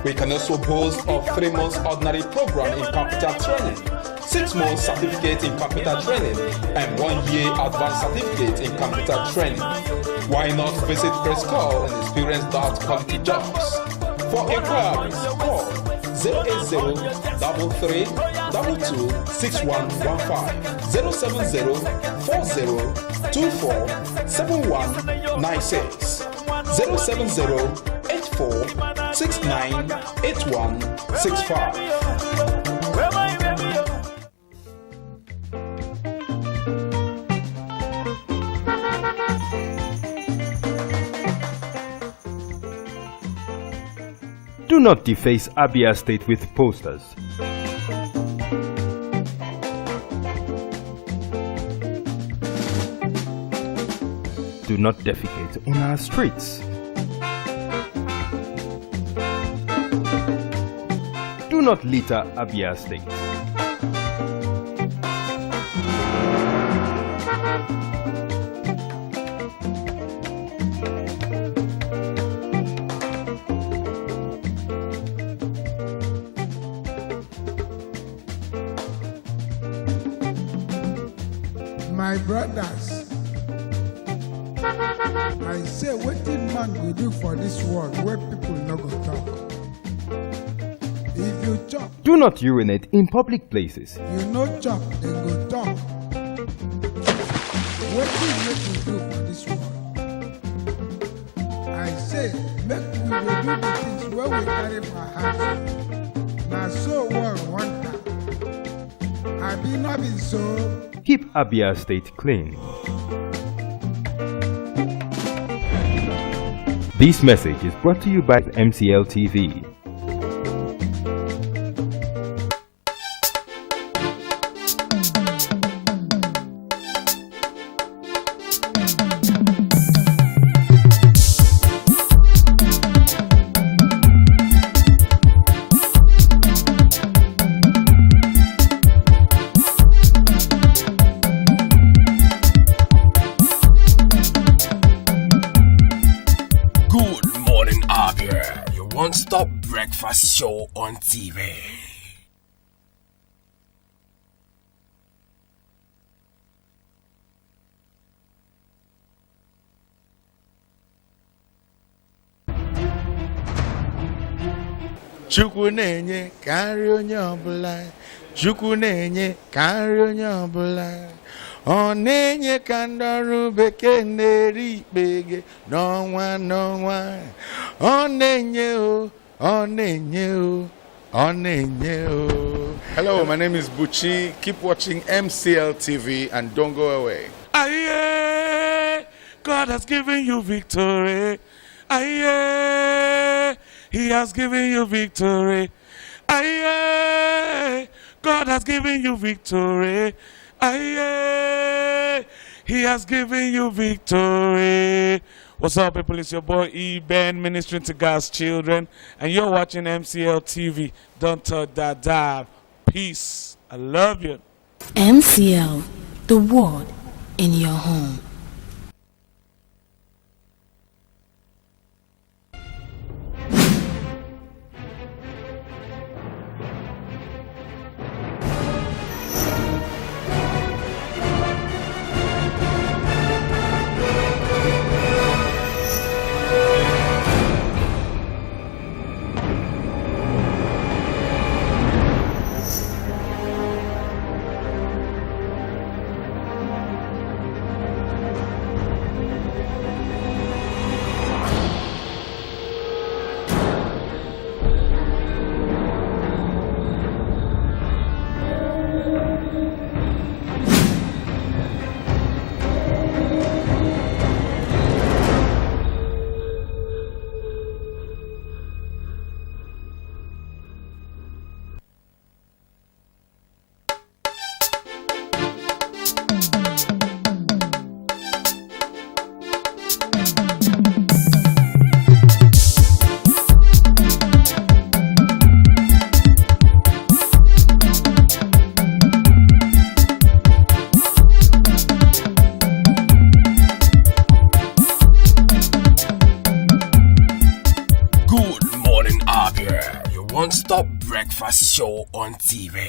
We can also boast of 3 months ordinary program in computer training, 6 months certificate in computer training, and 1 year advanced certificate in computer training. Why not visit Prescal and experience that quality jobs? For inquiries, call 080-33-22-6115, 070-40-24-7196, 070-84-69-8165. Do not deface Abia State with posters. Do not defecate on our streets. Do not litter Abia State. My brothers, I say wetin man go do for this world where people no go talk. If you chop, Do not urinate in public places. you no chop, dem go talk. Wetin make we do for this world? I say make we dey do the things wey we carry for heart. Na so world want am. Abi no be so? Keep Abia State clean. This message is brought to you by MCL TV. Good morning, Abia. Your one-stop breakfast show on TV. Chukwu na-enye ka nri onye ọbụla. Chukwu na-enye ka nri onye ọbụla. Ọ na-enye ka ndị ọrụ bekee na-eri ikpege n'ọnwa n'ọnwa. Ọ na-enye o, ọ na-enye o, ọ na-enye o. Hello, my name is Buchi. Keep watching MCL TV and don't go away. Aye, God has given you victory. Aye, He has given you victory. Aye, God has given you victory. Aye, He has given you victory. What's up, people? It's your boy E-Ben, ministering to God's children, and you're watching MCL TV. Don't touch that dive. Peace. I love you. MCL, the word in your home. One-stop breakfast show on TV.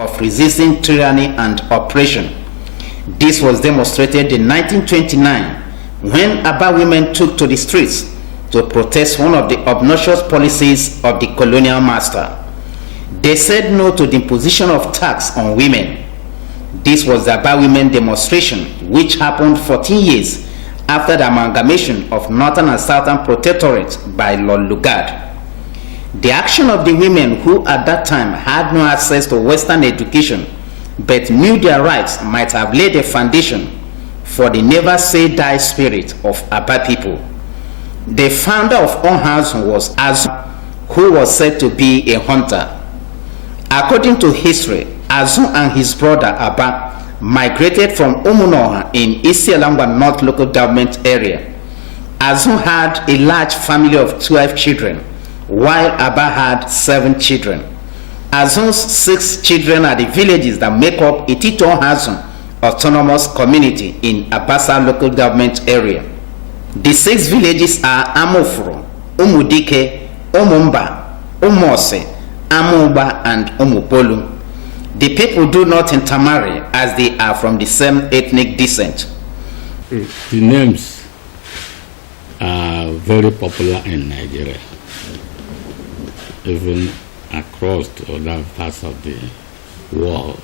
of resisting tyranny and oppression. This was demonstrated in 1929 when Aba women took to the streets to protest one of the obnoxious policies of the colonial master. They said no to the imposition of tax on women. This was the Aba women demonstration, which happened 14 years after the amalgamation of Northern and Southern Protectorate by Lord Lugard. The action of the women who at that time had no access to Western education but knew their rights might have laid a foundation for the never say die spirit of Aba people. The founder of Onhazun was Azun, who was said to be a hunter. According to history, Azun and his brother Aba migrated from Umunoha in Isialangwa North local government area. Azun had a large family of 12 children, while Aba had 7 children. Azun's 6 children are the villages that make up Itito Onhazun Autonomous Community in Abasa local government area. The 6 villages are Amofuro, Umudike, Umumba, Umose, Amuba, and Umupolu. The people do not intermarry as they are from the same ethnic descent. The names are very popular in Nigeria, even across to other parts of the world.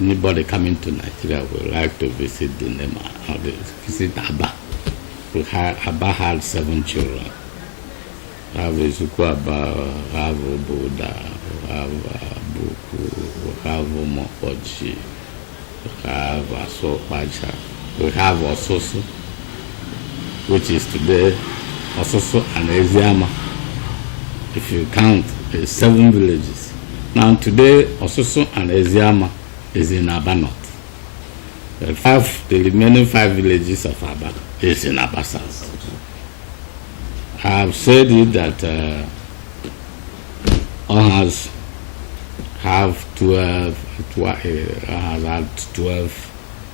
Anybody coming to Nigeria would like to visit the name or visit Aba. Aba had 7 children. We have Izuku Aba, we have Oboda, we have Buku, we have Mokoji, we have Asopacha, we have Ososo, which is today Ososo and Eziama. If you count, it's 7 villages. Now today, Ososo and Eziama is in Aba North. The remaining 5 villages of Aba is in Aba South. I have said it that Onhas have 12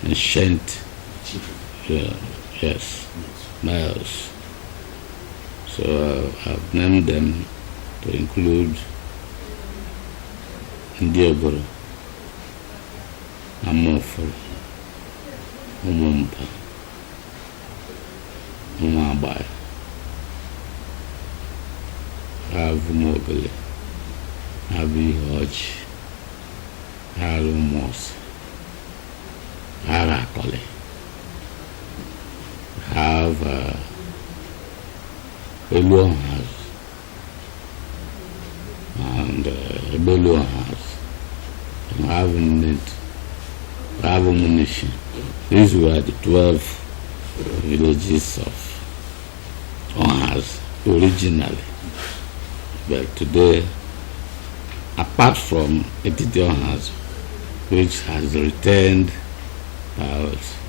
ancient males. So I've named them to include Ndiogoro, Amofo, Umumba, Umabai, Avumogale, Abihoj, Arumos, Arakole, have Eluonhas and Ebeluonhas, have Munition. These were the 12 villages of Onhas originally. But today, apart from Etiti Onhas, which has retained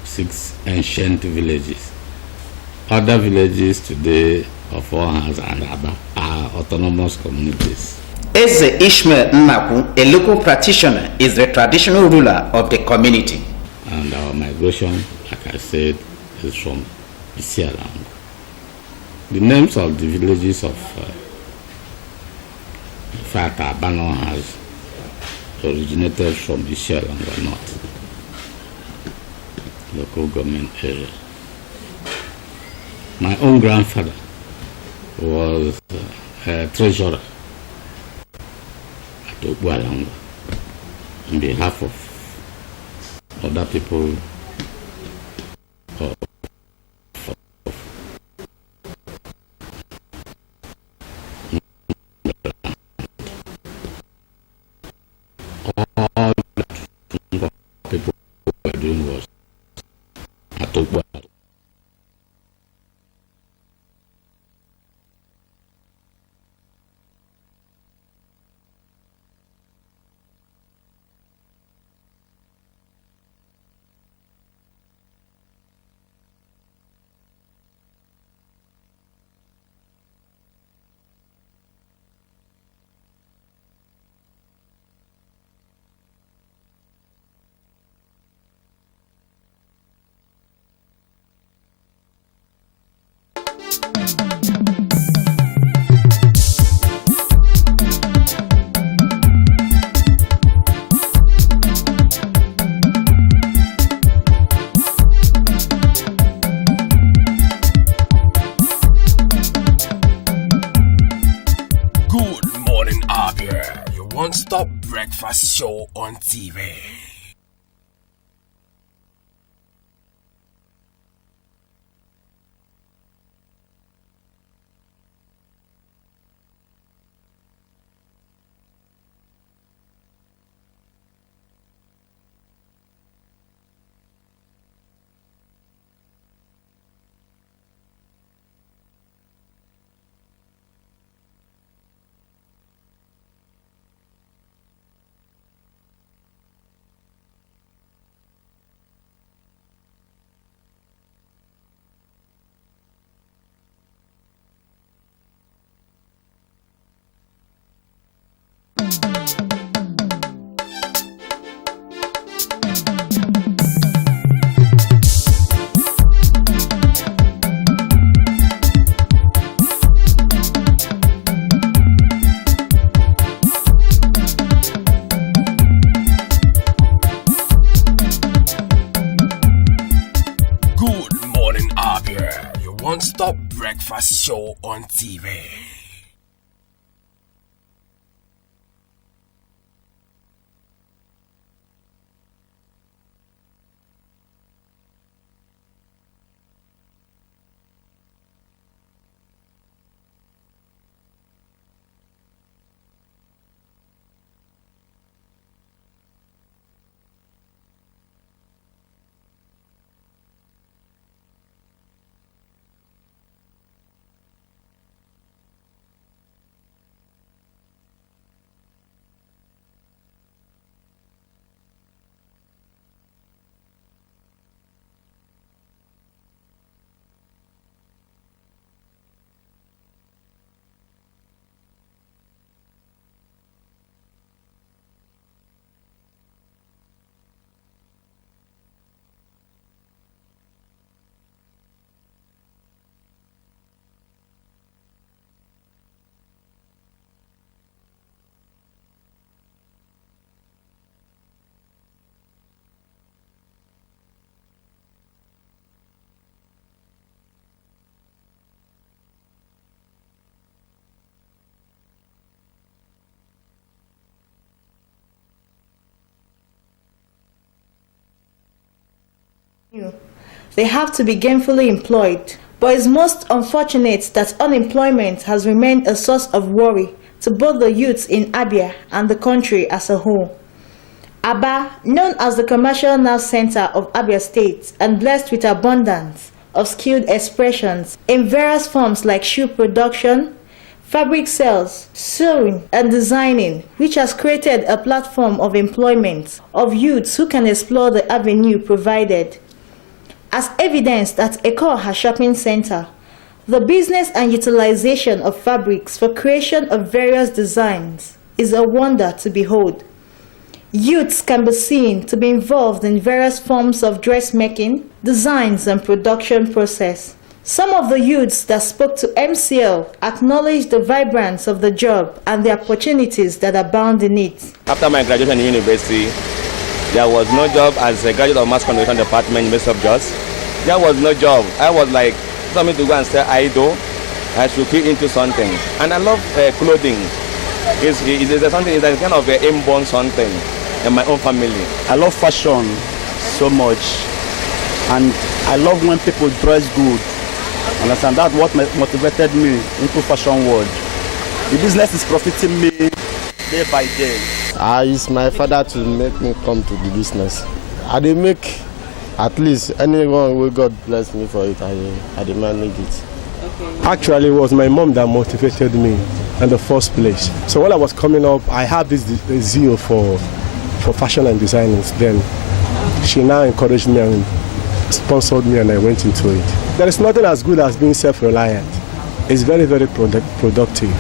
6 ancient villages, other villages today of Onhas and Aba are autonomous communities. Eze Ishmael Nnaku, a local practitioner, is the traditional ruler of the community. And our migration, like I said, is from Isialang. The names of the villages of Abano has originated from Isialang North, local government area. My own grandfather was a treasurer at Ogbualanga on behalf of other people all that people were doing was at Ogbualanga. one-stop breakfast show on TV. Good morning, Abia, your one-stop breakfast show on TV. They have to be gainfully employed. But it's most unfortunate that unemployment has remained a source of worry to both the youths in Abia and the country as a whole. Aba, known as the commercial nerve center of Abia State and blessed with abundance of skilled expressions in various forms like shoe production, fabric sales, sewing, and designing, which has created a platform of employment of youths who can explore the avenue provided. As evidenced at Ekoha Shopping Center, the business and utilization of fabrics for creation of various designs is a wonder to behold. Youths can be seen to be involved in various forms of dressmaking, designs, and production process. Some of the youths that spoke to MCL acknowledged the vibrance of the job and the opportunities that abound in it. After my graduation in university, there was no job as a graduate of mass communication department, University of Jos. There was no job. I was like, something to go and say idle. I should be into something. And I love clothing. It's something, it's a kind of an inborn something in my own family. I love fashion so much. And I love when people dress good. Understand? That's what motivated me into fashion world. The business is profiting me day by day. I use my father to make me come to the business. I did make at least anyone who God bless me for it, I did manage it. Okay. Actually, it was my mom that motivated me in the first place. So when I was coming up, I had this zeal for fashion and designing. Then she now encouraged me and sponsored me, and I went into it. There is nothing as good as being self-reliant. It's very, very productive.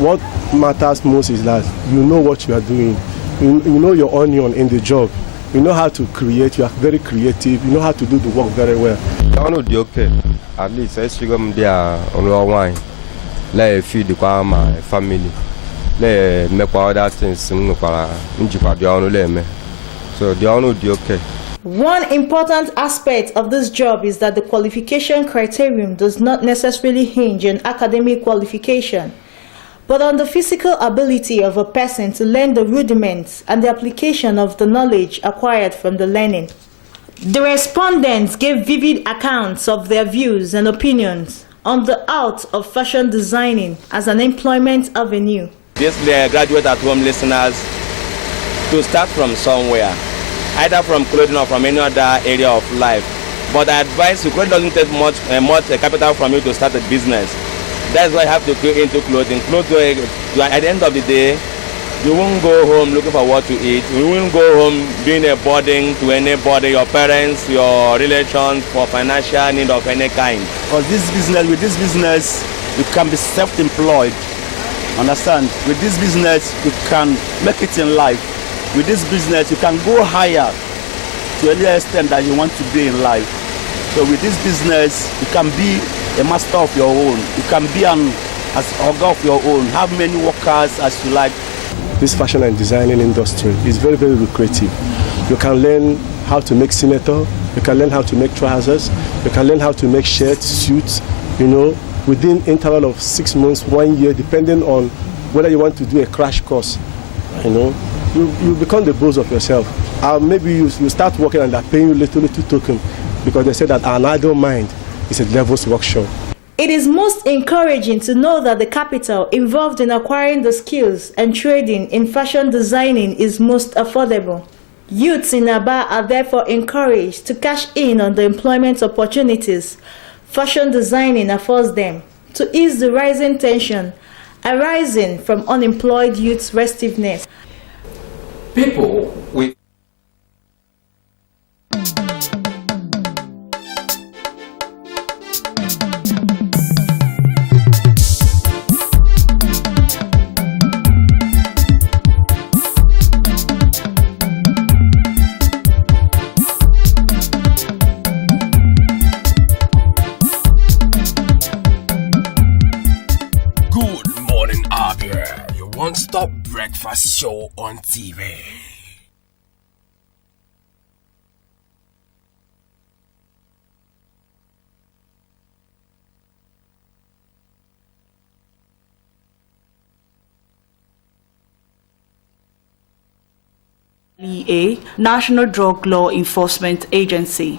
What matters most is that you know what you are doing. You know your onion in the job. You know how to create. You are very creative. You know how to do the work very well. I want to be okay. At least I see them there on our wine. Let feed my family. Let make other things. So they all know the okay. One important aspect of this job is that the qualification criterion does not necessarily hinge on academic qualification, but on the physical ability of a person to learn the rudiments and the application of the knowledge acquired from the learning. The respondents gave vivid accounts of their views and opinions on the art of fashion designing as an employment avenue. These graduate at home listeners to start from somewhere, either from clothing or from any other area of life. But I advise you, clothing doesn't take much capital from you to start a business. That's why you have to go into clothing. At the end of the day, you won't go home looking for what to eat. You won't go home being a burden to anybody, your parents, your relations, for financial need of any kind. Because with this business, you can be self-employed. Understand? With this business, you can make it in life. With this business, you can go higher to any extent that you want to be in life. So with this business, you can be a master of your own. You can be an organ of your own. Have many workers as you like. This fashion and designing industry is very, very lucrative. You can learn how to make senator, you can learn how to make trousers, you can learn how to make shirts, suits, within interval of 6 months, 1 year, depending on whether you want to do a crash course. You become the boss of yourself. Maybe you start working and they're paying you little token because they say that an idle mind is a devil's workshop. It is most encouraging to know that the capital involved in acquiring the skills and trading in fashion designing is most affordable. Youths in Aba are therefore encouraged to cash in on the employment opportunities fashion designing affords them to ease the rising tension arising from unemployed youth's restiveness. People with Good Morning Abia, your one-stop breakfast show on TV. A National Drug Law Enforcement Agency.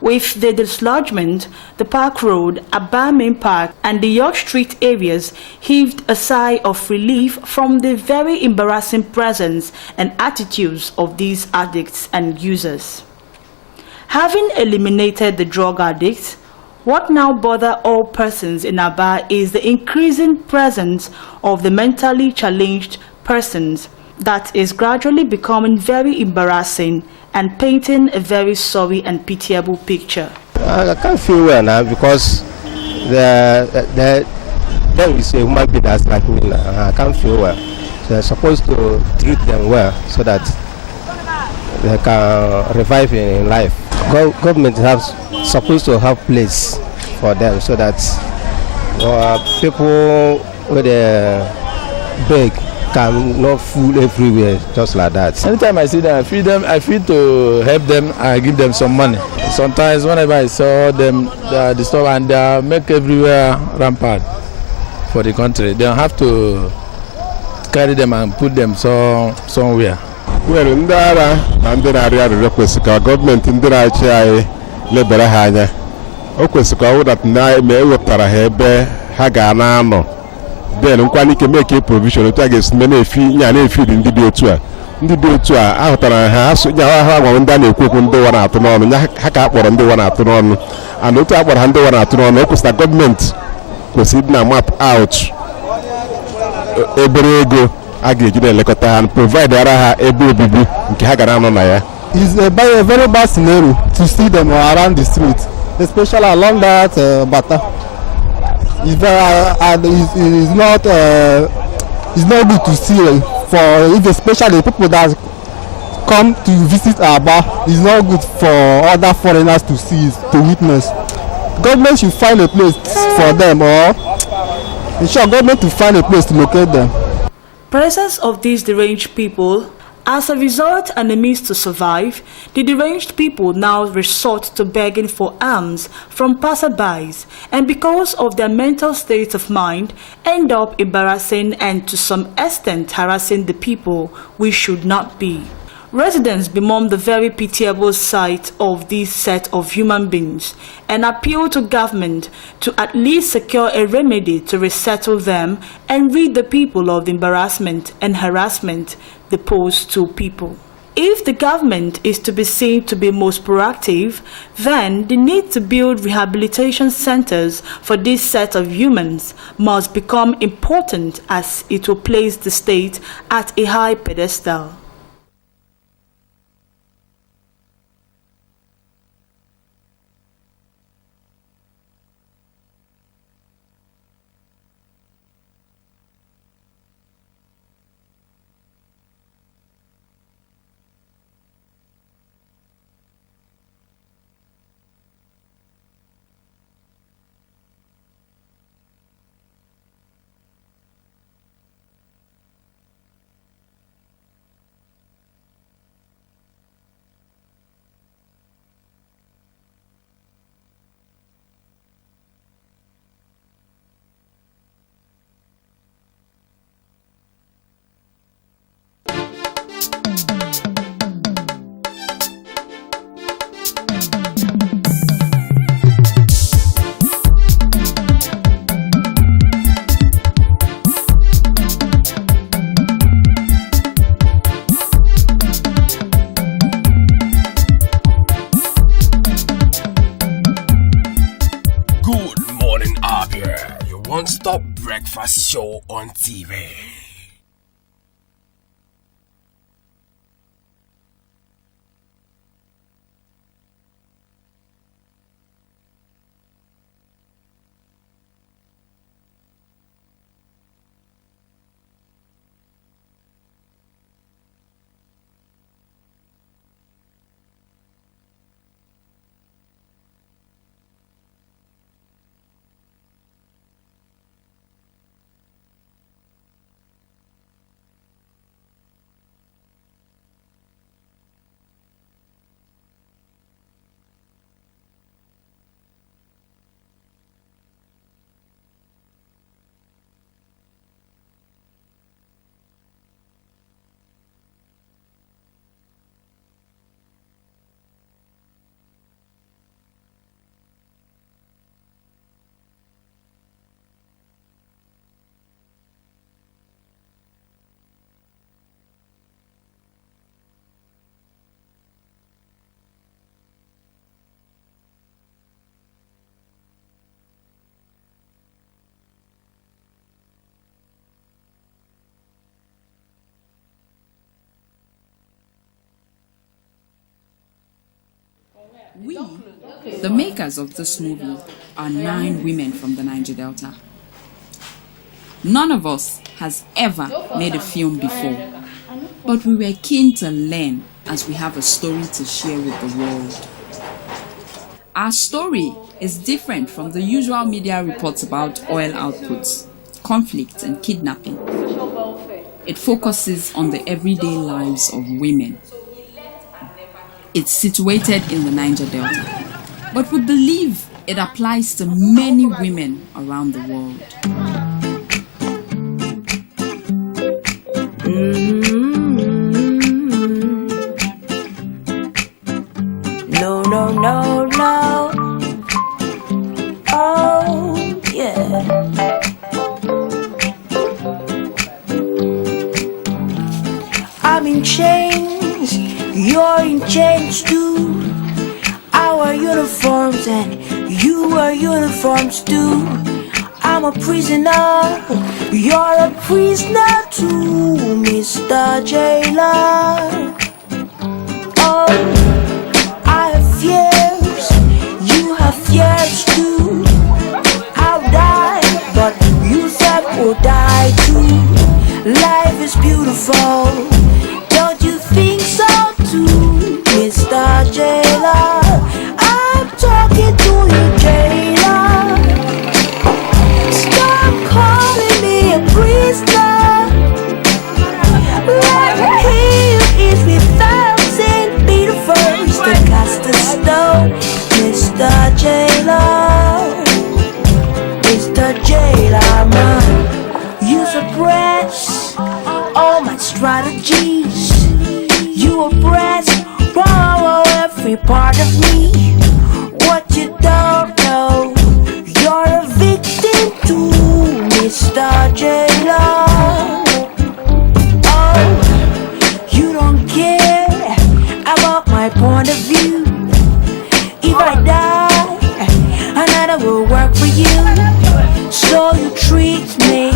With the dislodgement, the Park Road, Abba Main Park, and the York Street areas heaved a sigh of relief from the very embarrassing presence and attitudes of these addicts and users. Having eliminated the drug addicts, what now bother all persons in Abba is the increasing presence of the mentally challenged persons that is gradually becoming very embarrassing and painting a very sorry and pitiable picture. I can't feel well now because there is a human being that's like me now. I can't feel well. So they're supposed to treat them well so that they can revive in life. Government has supposed to have place for them so that people with a beg can not fool everywhere just like that. Anytime I see them, I feel to help them. I give them some money. Sometimes whenever I saw them, they disturb and they make everywhere rampant for the country. They have to carry them and put them somewhere. Well, ndị ara na ndị na-arịọ arịrịọ kwesịrị ka gọọmenti ndị na-achị anyị lebara ha anya. O kwesịrị ka ọ wụdata na ewepụtara ha ebe ha ga-anọ. Then nkwanye ike make a provision otu a ga-esi na-efi ndị dị otu a ahụtara ha ha agwa ndị a na-ekwu okwu ndị ụwa na-atụ n'ọnụ ha ka a kpọrọ ndị ụwa na-atụ n'ọnụ and otu a kpọrọ ha ndị ụwa na-atụ n'ọnụ o kwesịrị gọọmenti kwesịrị na map out ebere ego a ga-eji na-elekọta ha provide ara ha ebe obibi nke ha gara anọ na ya. It's a very bad scenario to see them around the street, especially along that Bata. It's not good to see especially people that come to visit Aba. It's not good for other foreigners to see, to witness. Government should find a place for them, or ensure government to find a place to locate them. Presence of these deranged people As a result and a means to survive, the deranged people now resort to begging for alms from passerbys, and because of their mental state of mind, end up embarrassing and to some extent harassing the people we should not be. Residents bemoan the very pitiable sight of this set of human beings and appeal to government to at least secure a remedy to resettle them and rid the people of the embarrassment and harassment they pose to people. If the government is to be seen to be most proactive, then the need to build rehabilitation centers for this set of humans must become important, as it will place the state at a high pedestal. One-stop breakfast show on TV. We, the makers of this movie, are 9 women from the Niger Delta. None of us has ever made a film before, but we were keen to learn as we have a story to share with the world. Our story is different from the usual media reports about oil outputs, conflict and kidnapping. It focuses on the everyday lives of women. It's situated in the Niger Delta, but we believe it applies to many women around the world. No, no, no, no. Oh, yeah. I'm in chains, you're in chains too. Our uniforms and you are uniforms too. I'm a prisoner, you're a prisoner too, Mr. Jailer. Oh, I have fears, you have fears too. I'll die, but you said we'll die too. Life is beautiful, don't you think so too, Mr. Jailer? I'm talking to you, Jailer. Stop calling me a prisoner. Let me hear you know my strategies. You oppress, borrow every part of me. What you don't know, you're a victim to Mr. J-Law. Oh, you don't care about my point of view. If I die, another will work for you. So you treat me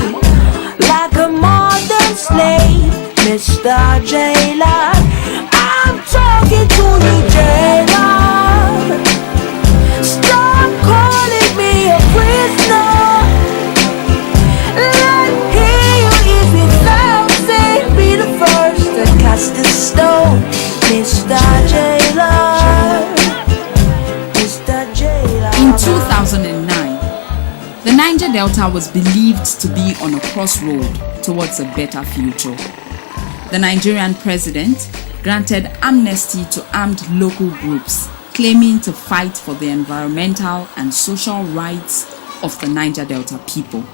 like a modern slave, Mr. J-Law. I'm talking to you, J-Law. Stop calling me a prisoner. Let hear you if without saying be the first to cast the stone, Mr. J-Law. Mr. J-Law. In 2009, the Niger Delta was believed to be on a crossroad towards a better future. The Nigerian president granted amnesty to armed local groups claiming to fight for the environmental and social rights of the Niger Delta people.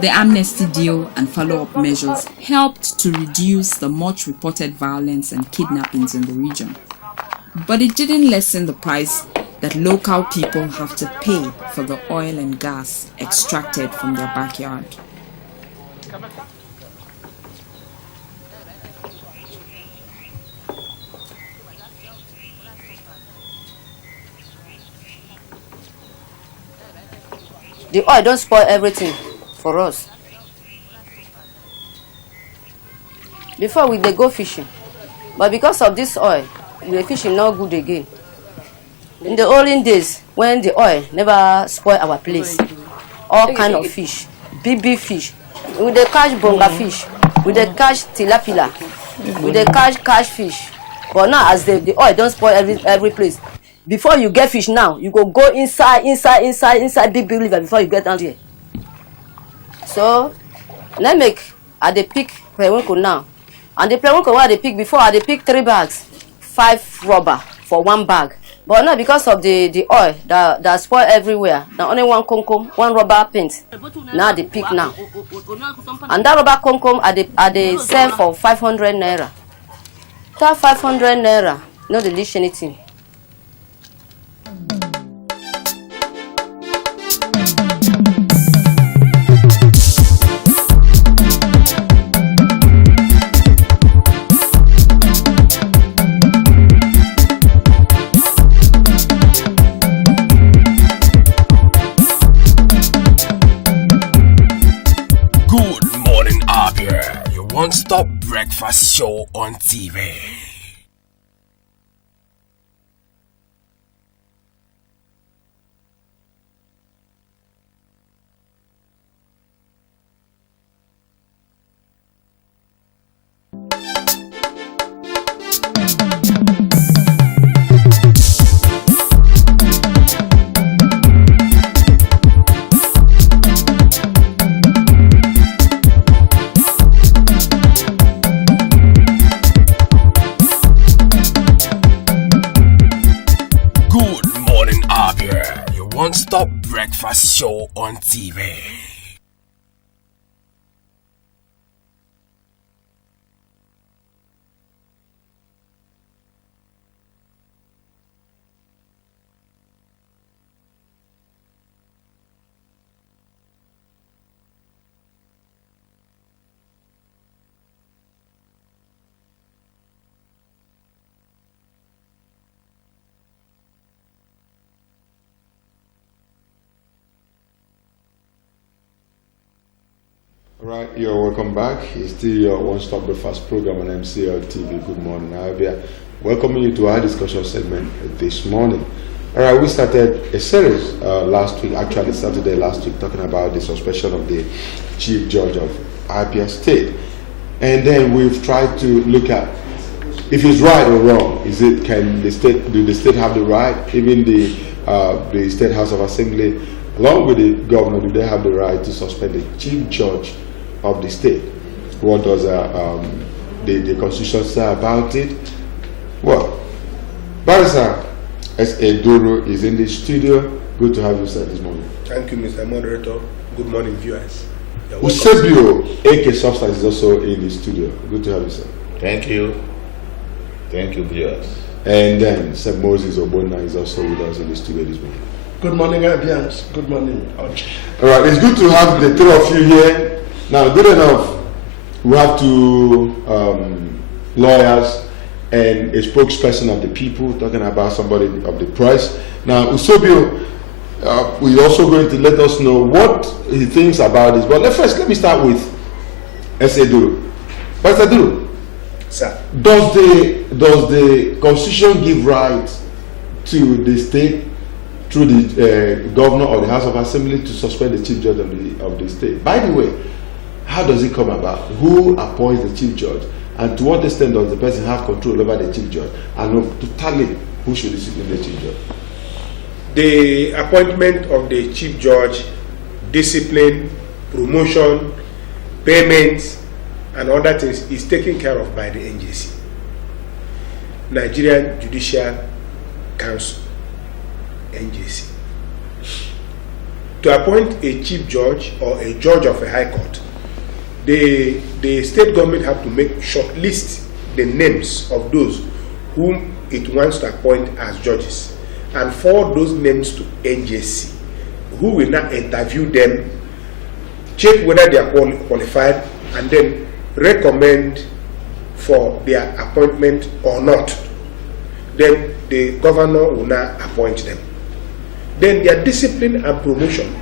The amnesty deal and follow-up measures helped to reduce the much reported violence and kidnappings in the region. But it didn't lessen the price that local people have to pay for the oil and gas extracted from their backyard. The oil don't spoil everything for us. Before we dey go fishing, but because of this oil, the fishing not good again. In the olden days, when the oil never spoil our place, all kind of fish, big fish, we dey catch bonga fish, we dey catch tilapia, we dey catch fish. But now as the oil don't spoil every place, before you get fish now, you go inside big river before you get down here. So, let make I dey pick periwinkle now, and the periwinkle where I dey pick before I dey pick 3 bags, 5 rubber for 1 bag. But now because of the oil that spoil everywhere, now only 1 konkom, 1 rubber paint. Now they pick now. And that rubber konkom I dey sell for 500 naira. That 500 naira, no dey leash anything. One-stop breakfast show on TV. Goodmorning, Abia, your one-stop breakfast show on TV. Right, you're welcome back. It's still your one-stop breakfast program on MCL TV. Good morning, Abia. Welcoming you to our discussion segment this morning. All right, we started a series last week, actually Saturday last week, talking about the suspension of the Chief Judge of Abia State. And then we've tried to look at if it's right or wrong. Do the state have the right, even the State House of Assembly, along with the governor, do they have the right to suspend the Chief Judge of the state? What does the Constitution say about it? Well, Barrister S.A. Duru is in the studio. Good to have you, sir, this morning. Thank you, Mr. Moderator. Good morning, viewers. Eusebio, aka Substance, is also in the studio. Good to have you, sir. Thank you. Thank you, viewers. And then Sir Moses Obona is also with us in the studio this morning. Good morning, Abians. Good morning, Arch. All right, it's good to have the three of you here. Now, good enough, we have two lawyers and a spokesperson of the people talking about somebody of the press. Now, Eusebio, we're also going to let us know what he thinks about this. But let me start with S.A. Duru. Pastor Duru, sir, does the Constitution give rights to the state through the governor or the House of Assembly to suspend the chief judge of the state? By the way, how does it come about? Who appoints the chief judge? And to what extent does the person have control over the chief judge? And to tally who should discipline the chief judge? The appointment of the chief judge, discipline, promotion, payments, and other things is taken care of by the NJC, Nigerian Judicial Council, NJC. To appoint a chief judge or a judge of a high court, the state government have to shortlist the names of those whom it wants to appoint as judges, and forward those names to NJC, who will now interview them, check whether they are qualified, and then recommend for their appointment or not. Then the governor will now appoint them. Then their discipline and promotion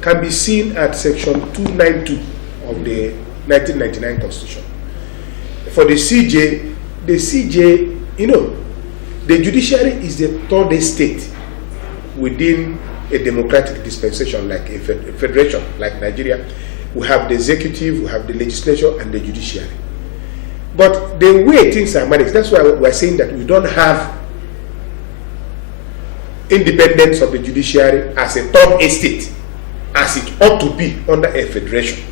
can be seen at section 292 of the 1999 Constitution. For the CJ, the judiciary is the third estate within a democratic dispensation like a federation like Nigeria. We have the executive, we have the legislature, and the judiciary. But the way things are managed, that's why we're saying that we don't have independence of the judiciary as a third estate, as it ought to be under a federation.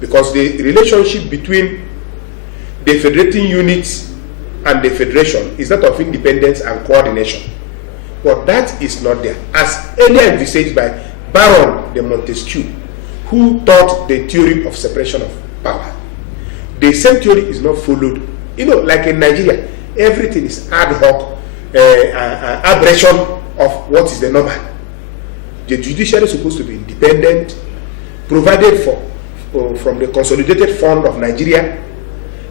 Because the relationship between the federating units and the federation is that of independence and coordination. But that is not there. As earlier envisaged by Baron de Montesquieu, who taught the theory of separation of power. The same theory is not followed. Like in Nigeria, everything is ad hoc, aberration of what is the normal. The judiciary is supposed to be independent, provided for from the consolidated fund of Nigeria,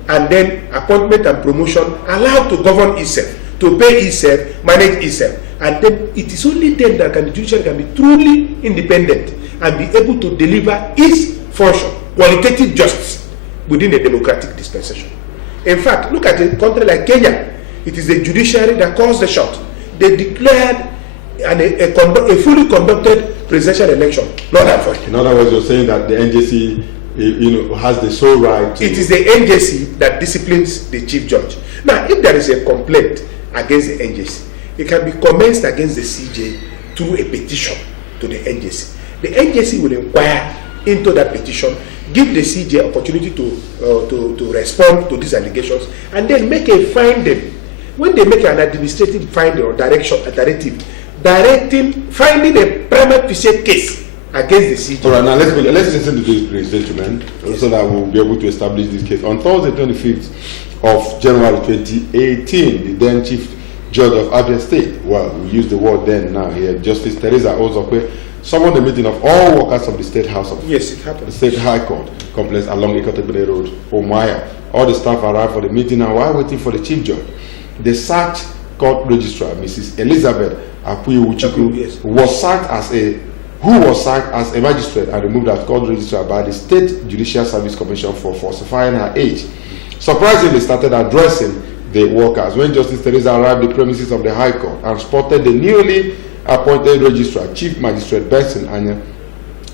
and then appointment and promotion allowed to govern itself, to pay itself, manage itself, and then it is only then that the judiciary can be truly independent and be able to deliver its function, qualitative justice, within a democratic dispensation. In fact, look at a country like Kenya. It is the judiciary that calls the shot. They declared a fully conducted presidential election not avoided. In other words, you're saying that the NJC has the sole right to... It is the NJC that disciplines the chief judge. Now, if there is a complaint against the NJC, it can be commenced against the CJ through a petition to the NJC. The NJC will inquire into that petition, give the CJ opportunity to respond to these allegations, and then make a finding. When they make an administrative finding or directing, finding a prima facie case against the CJ. All right, now let's listen to this, gentlemen, so that we'll be able to establish this case. On Thursday, 25th of January 2018, the then Chief Judge of Abia State, well, we use the word then now here, Justice Teresa Ozokwe, summoned the meeting of all workers of the State House of Yes, it happened. the State High Court complex along Ikotebele Road, Omaya. All the staff arrived for the meeting, and while waiting for the Chief Judge, the sacked court registrar, Mrs. Elizabeth Apuyi-Uchiku, was sacked as a magistrate and removed as court registrar by the State Judicial Service Commission for falsifying her age. Surprisingly, started addressing the workers. When Justice Teresa arrived at the premises of the High Court and spotted the newly appointed registrar, Chief Magistrate Benson Anya,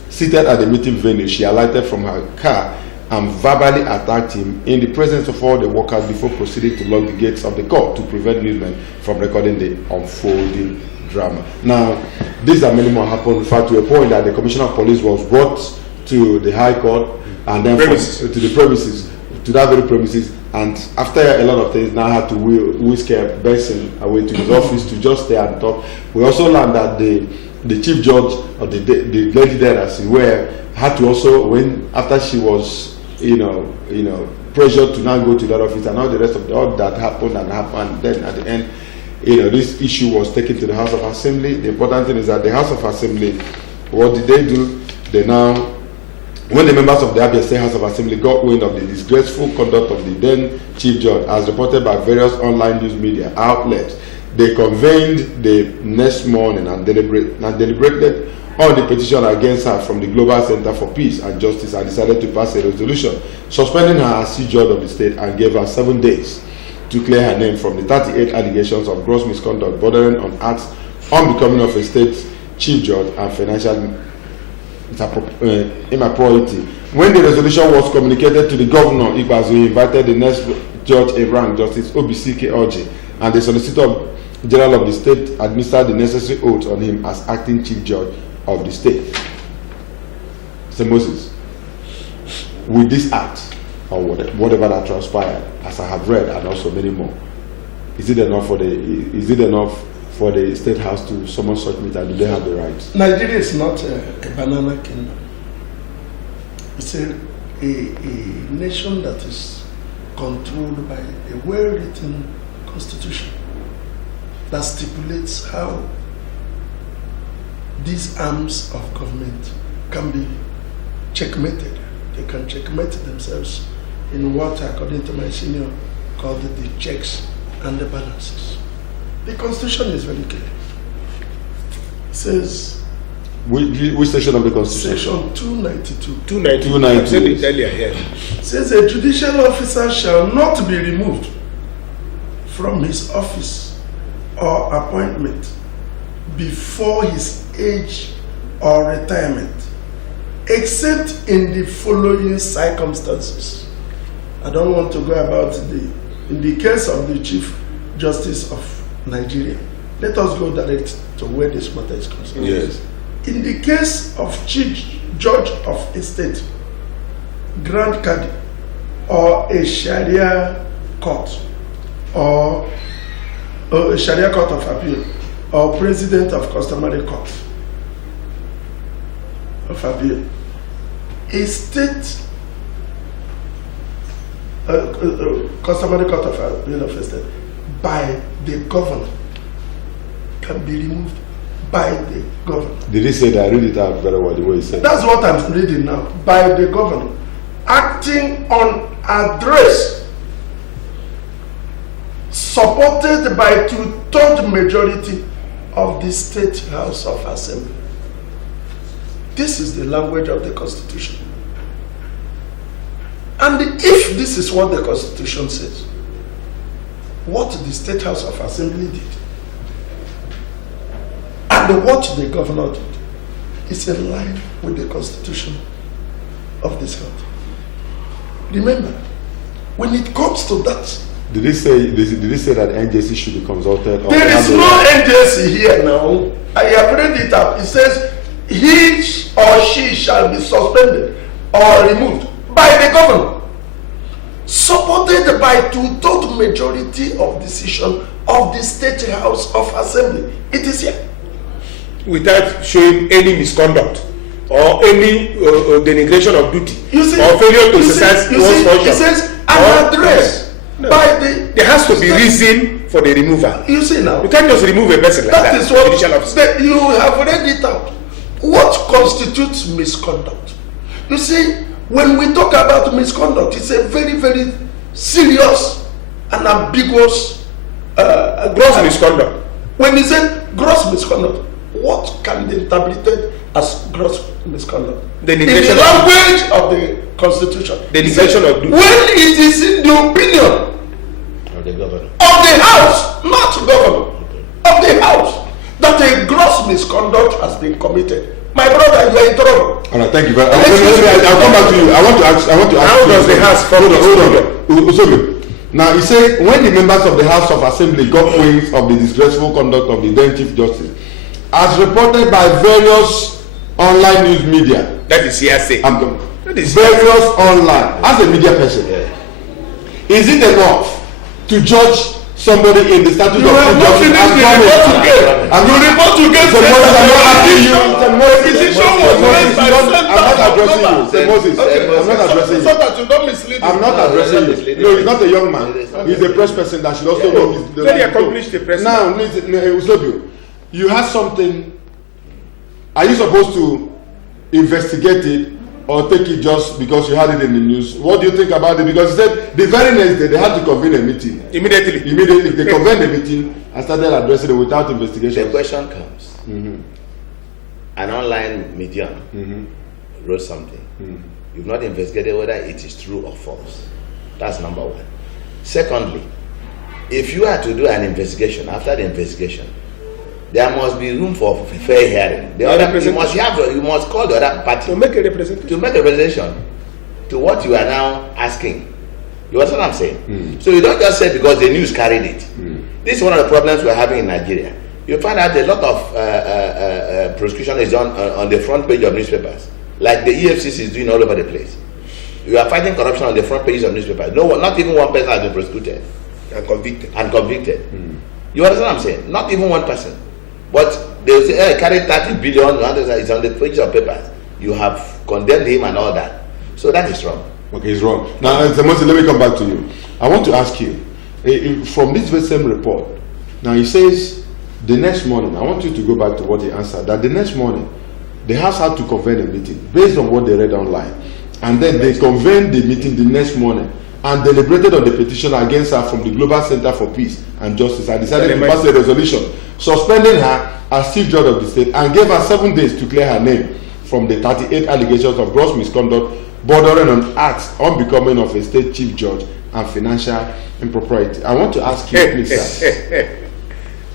seated at the meeting venue, she alighted from her car and verbally attacked him in the presence of all the workers before proceeding to lock the gates of the court to prevent newsmen from recording the unfolding drama. Now, these are many more happened, in fact, to a point that the Commissioner of Police was brought to the High Court and then to that very premises, and after a lot of things, now had to whisk Benson away to his office to just stay and talk. We also learned that the the chief judge or the lady there, as it were, had to also, when after she was, pressured to now go to that office and all the rest of all that happened, then at the end, this issue was taken to the House of Assembly. The important thing is that the House of Assembly, what did they do? They now, when the members of the Abia State House of Assembly got wind of the disgraceful conduct of the then chief judge, as reported by various online news media outlets, they convened the next morning and deliberated on the petition against her from the Global Center for Peace and Justice and decided to pass a resolution suspending her as chief judge of the state and gave her 7 days to clear her name from the 38 allegations of gross misconduct bordering on acts unbecoming of a state chief judge and financial impropriety. When the resolution was communicated to the governor, Ikpazu invited the next judge in rank, Justice Obisike Oji, and the Solicitor General of the state administered the necessary oath on him as acting chief judge of the state. Mr. Moses, with this act, or whatever that transpired, as I have read, and also many more, is it enough for the state house to summon such meeting? Do they have the rights? Nigeria is not a banana kingdom. It's a nation that is controlled by a well-written constitution that stipulates how these arms of government can be checkmated. They can checkmate themselves in what, according to my senior, called the checks and the balances. The Constitution is very clear. It says... Which section of the Constitution? Section 292. 292. I said it earlier here. It says a judicial officer shall not be removed from his office or appointment before his age or retirement, except in the following circumstances. I don't want to go about in the case of the Chief Justice of Nigeria. Let us go direct to where this matter is concerned. Yes. In the case of Chief Judge of a state, Grand Cadi, or a Sharia court, or a Sharia court of appeal, or president of customary court of appeal, a state customary court of appeal of a state by the governor can be removed by the governor. Did he say that? I read it out very well the way he said. That's what I'm reading now. By the governor, acting on address supported by 2/3 majority of the State House of Assembly. This is the language of the Constitution. And if this is what the Constitution says, what the State House of Assembly did and what the governor did is in line with the Constitution of this country. Remember, when it comes to that, Did he say that NJC should be consulted? There is no NJC here now. I have read it out. It says he or she shall be suspended or removed by the governor, supported by 2/3 majority of decision of the State House of Assembly. It is here. Without showing any misconduct or any denigration of duty See, or failure to exercise one's function. It says an address. No. By the, there has to be reason for the removal. You see now. You can't just remove a person like that. That is what you have read it out. What constitutes misconduct? You see, when we talk about misconduct, it's a very, very serious and ambiguous gross misconduct. When you say gross misconduct, what can be interpreted as gross misconduct? The in the language of the Constitution. The negation of duty. When it is in the opinion of the governor, of the House, not governor, of the House, that a gross misconduct has been committed. My brother, you are in trouble. All right, thank you. But I'll come back to you. I want to ask. How does the House follow? Hold on. Now, he said when the members of the House of Assembly got wind of the disgraceful conduct of the then Chief Justice, as reported by various online news media. That is hearsay. Various online. As a media person, is it enough to judge somebody in the statute of justice as And you report to get I'm not asking you. I'm not addressing you. So that you don't mislead him. I'm not addressing you. No, he's not a young man. He's a press person that should also know his. Very accomplished person. Now, Uslobio, you have something. Are you supposed to investigate it or take it just because you had it in the news? What do you think about it? Because he said the very next day they had to convene a meeting. Immediately. They convened a meeting and started addressing it without investigation. The question comes. An online medium wrote something. You've not investigated whether it is true or false. That's number one. Secondly, if you are to do an investigation, after the investigation, there must be room for fair hearing. You must call the other party to make a representation to what you are now asking. You understand what I'm saying? So you don't just say because the news carried it. This is one of the problems we're having in Nigeria. You find out a lot of prosecution is done on the front page of newspapers, like the EFCC is doing all over the place. You are fighting corruption on the front pages of newspapers. No one, not even one person has been prosecuted and convicted. You understand what I'm saying? Not even one person. But they will say, hey, carry 30 billion, it's on the pages of papers. You have condemned him and all that. So that is wrong. Okay, it's wrong. Now, let me come back to you. I want to ask you, from this very same report, now he says the next morning, I want you to go back to what he answered, that the next morning, the House had to convene a meeting based on what they read online. And then they convened the meeting the next morning and deliberated on the petition against her from the Global Center for Peace and Justice and decided to pass a resolution suspending her as chief judge of the state and gave her 7 days to clear her name from the 38 allegations of gross misconduct bordering on acts unbecoming of a state chief judge and financial impropriety. I want to ask you, please, sir,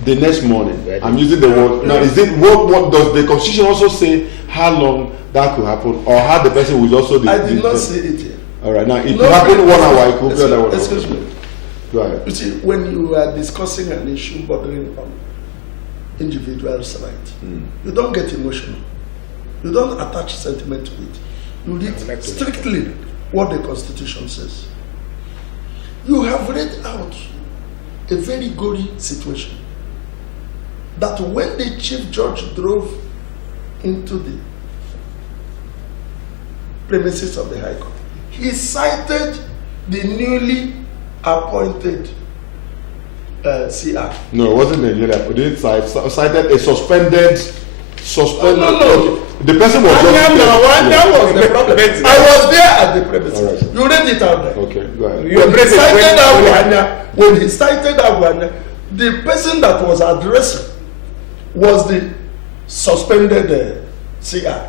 the next morning, I'm using the word, now is it, what does the constitution also say how long that could happen or how the person will also... I did not say it here. All right, now it could happen 1 hour, it could be another 1 hour. Excuse me. Go ahead. You see, when you are discussing an issue bordering on individuals' rights, you don't get emotional. You don't attach sentiment to it. You read strictly what the Constitution says. You have read out a very gory situation that when the chief judge drove into the premises of the High Court, he cited the newly appointed CR. No, it wasn't a newly appointed. Cited a suspended. No. The person was that was the problem. I was there at the premises. Right. You read it out there. Okay, go ahead. When he cited Aguanya, the person that was addressing was the suspended CR.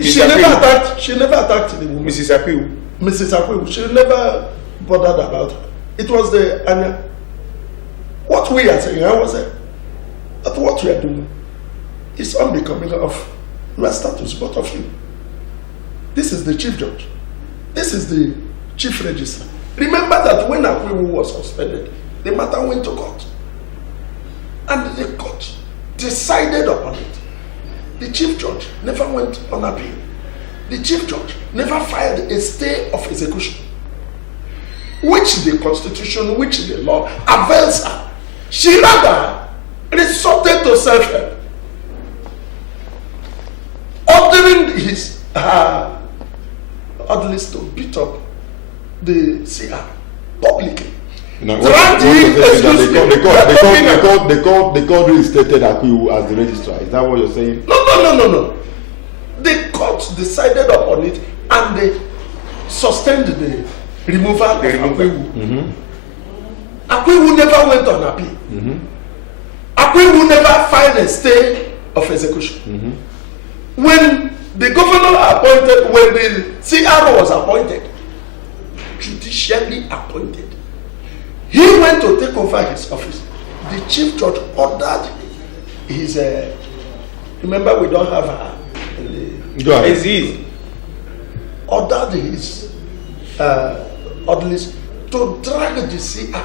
She never attacked the woman. Mrs. Apiu. She never bothered about her. It was the Anya. What we are saying, I was saying, that what we are doing is unbecoming of your status, both of you. This is the chief judge. This is the chief registrar. Remember that when Apiu was suspended, the matter went to court. And the court decided upon it. The chief judge never went on appeal. The chief judge never filed a stay of execution, which the Constitution, which the law avails her. She rather resorted to self-help, ordering his orderlies to beat up the CR publicly. No, the court reinstated Apiu as the registrar. Is that what you're saying? No. The court decided upon it and they sustained the removal of Apiu. Apiu never went on appeal. Apiu never filed a stay of execution. When the governor appointed, when the CR was appointed, judicially appointed, he went to take over his office. The chief judge ordered his, remember we don't have a disease, ordered his orderlies to drag the CR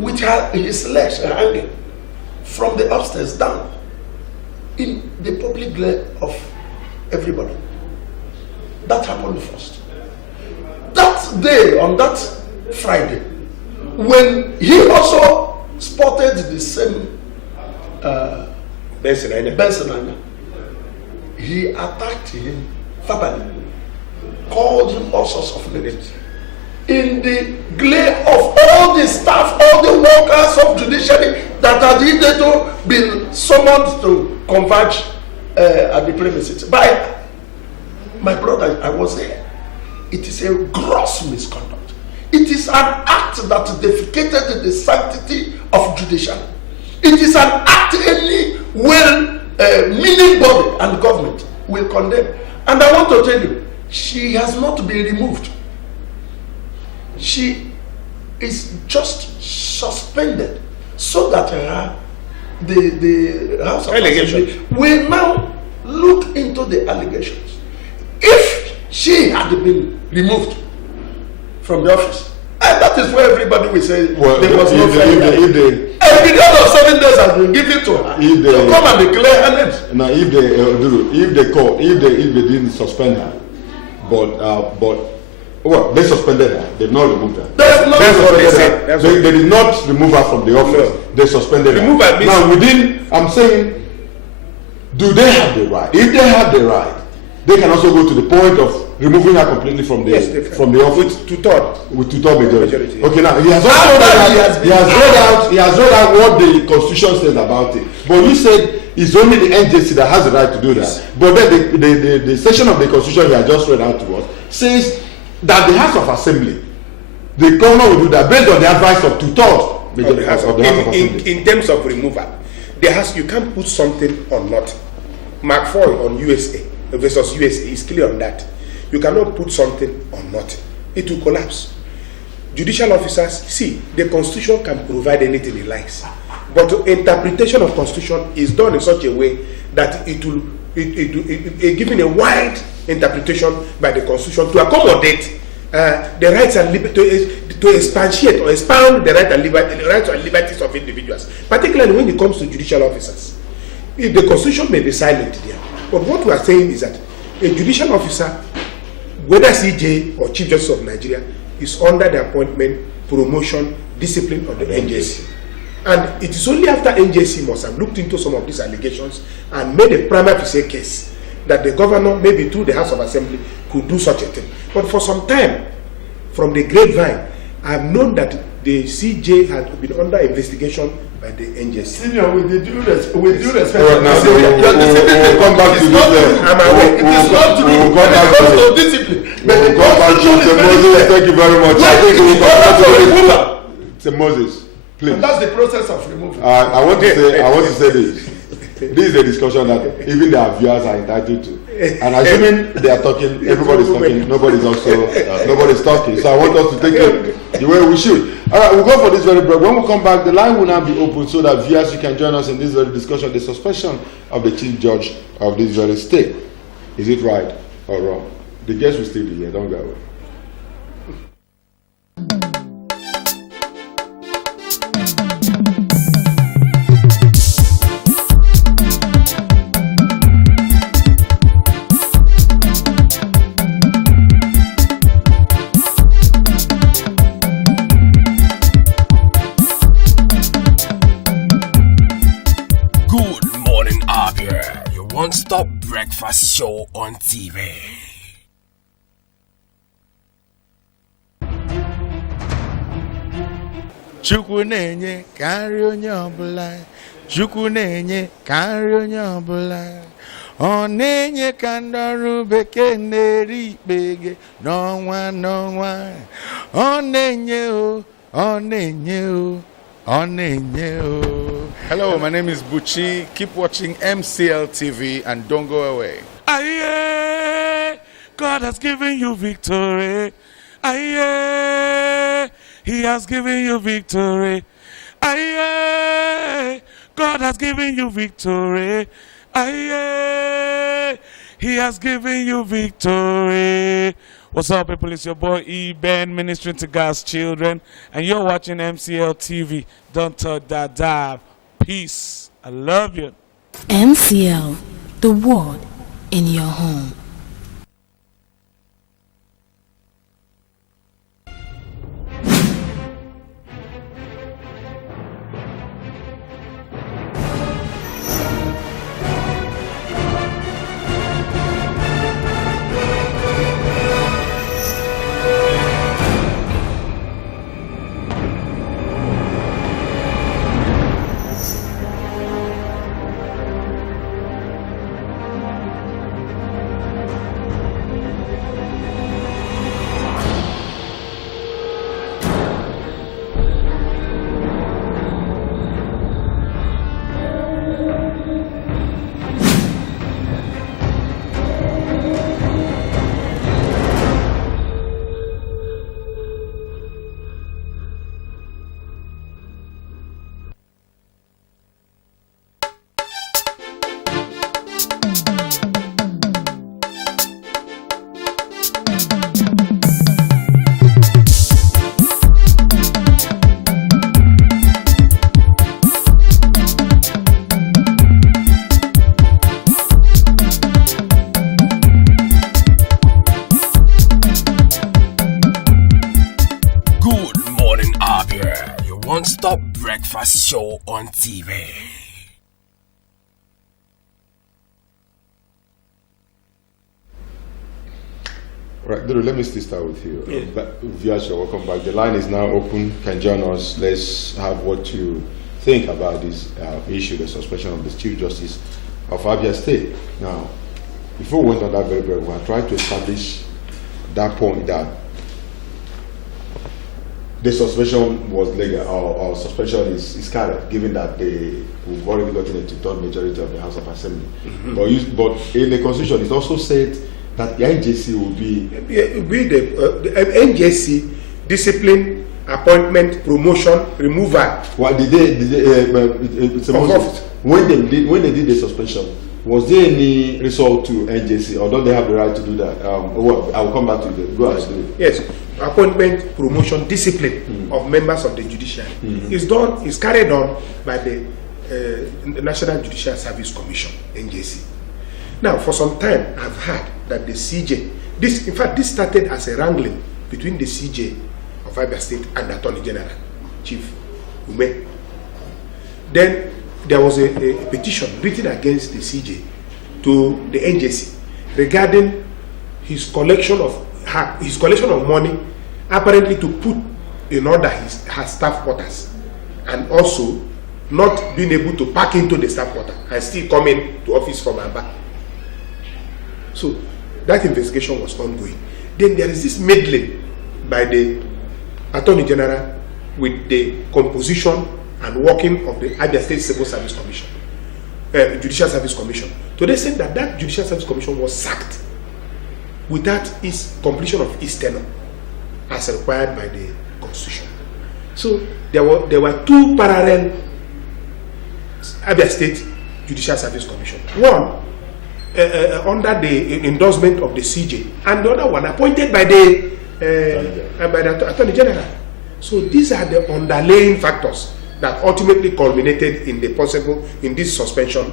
with his legs hanging from the upstairs down in the public glare of everybody. That happened first. That day, on that Friday, when he also spotted the same Benson, he attacked him verbally, called him all sorts of names. In the glare of all the staff, all the workers of judiciary that had hitherto been summoned to converge at the premises. By my brother, I was there. It is a gross misconduct. It is an act that defecated the sanctity of judiciary. It is an act any well-meaning body and government will condemn. And I want to tell you, she has not been removed. She is just suspended so that the House of Assembly will now look into the allegations. If she had been removed from the office, and that is where everybody will say there was no fair trial. A period of 7 days has been given to her to come and declare her names. Now, if they didn't suspend her, but well, they suspended her. They've not removed her. That's what they said. They did not remove her from the office. No. They suspended her. Now, I'm saying, do they have the right? If they have the right, they can also go to the point of removing her completely from the office with two-third majority. Okay, now he has read out what the Constitution says about it. But you said it's only the NJC that has the right to do that. But then the section of the Constitution he has just read out to us says that the House of Assembly, the governor will do that based on the advice of two-thirds majority of the House of Assembly. In terms of removal, you can't put something on nothing. McFoy on USA versus USA is clear on that. You cannot put something on nothing. It will collapse. Judicial officers, see, the Constitution can provide anything it likes. But interpretation of Constitution is done in such a way that it will given a wide interpretation by the Constitution to accommodate the rights and to expatiate or expound the rights and liberties of individuals, particularly when it comes to judicial officers. If the Constitution may be silent there, but what we are saying is that a judicial officer, whether CJ or Chief Justice of Nigeria, is under the appointment, promotion, discipline of the NJC. And it is only after NJC must have looked into some of these allegations and made a prima facie case that the governor, maybe through the House of Assembly, could do such a thing. But for some time, from the grapevine, I have known that the CJ has been under investigation by the NJC. Senior, with due respect, we'll come back to this. I'm aware. It is not to be when it comes to discipline. But the Constitution is very thank you very much. I think we will come back to Moses, please. And that's the process of removal. I want to say this. This is a discussion that even their viewers are entitled to. And assuming they are talking, everybody's talking, nobody's talking. So I want us to take it the way we should. All right, we'll go for this very break. When we come back, the line will now be open so that viewers, you can join us in this very discussion, the suspension of the Chief Judge of this very state. Is it right or wrong? The guests will still be here. Don't go away. One-stop breakfast show on TV. Chukwu na-enye ka nri onye ọbụla. Chukwu na-enye ka nri onye ọbụla. Ọ na-enye ka ndị ọrụ bekee na-eri ikpege n'ọnwa n'ọnwa. Ọ na-enye o, ọ na-enye o. Hello, my name is Buchi. Keep watching MCL TV and don't go away. Aye, God has given you victory. Aye, He has given you victory. Aye, God has given you victory. Aye, He has given you victory. What's up, people? It's your boy E-Ben, ministering to God's children, and you're watching MCL TV. Don't touch that dive. Peace. I love you. MCL, the word in your home. one-stop breakfast show on TV. Right, Duru, let me still start with you. Viewers, welcome back. The line is now open. Can join us. Let's have what you think about this issue, the suspension of the Chief Justice of Abia State. Now, before we went on that very well, I tried to establish that point that the suspension was legal, or suspension is carried, given that we've already gotten a two-third majority of the House of Assembly. But in the Constitution, it also said that the NJC will be the NJC discipline, appointment, promotion, removal. What did when they did the suspension? Was there any result to NJC, or don't they have the right to do that? I will come back to you. Go ahead. Yes, appointment, promotion, discipline of members of the judiciary is carried on by the National Judicial Service Commission, NJC. Now, for some time, I've heard that the CJ, this started as a wrangling between the CJ of Abia State and the Attorney General, Chief Ume. Then there was a petition written against the CJ to the NJC regarding his collection of money, apparently to put in order her staff quarters, and also not being able to pack into the staff quarter and still coming to office from Aba. So that investigation was ongoing. Then there is this meddling by the Attorney General with the composition and working of the Abia State Civil Service Commission, Judicial Service Commission. So they said that Judicial Service Commission was sacked without its completion of its tenure as required by the Constitution. So there were two parallel Abia State Judicial Service Commission. One under the endorsement of the CJ, and the other one appointed by the Attorney General. So these are the underlying factors that ultimately culminated in this suspension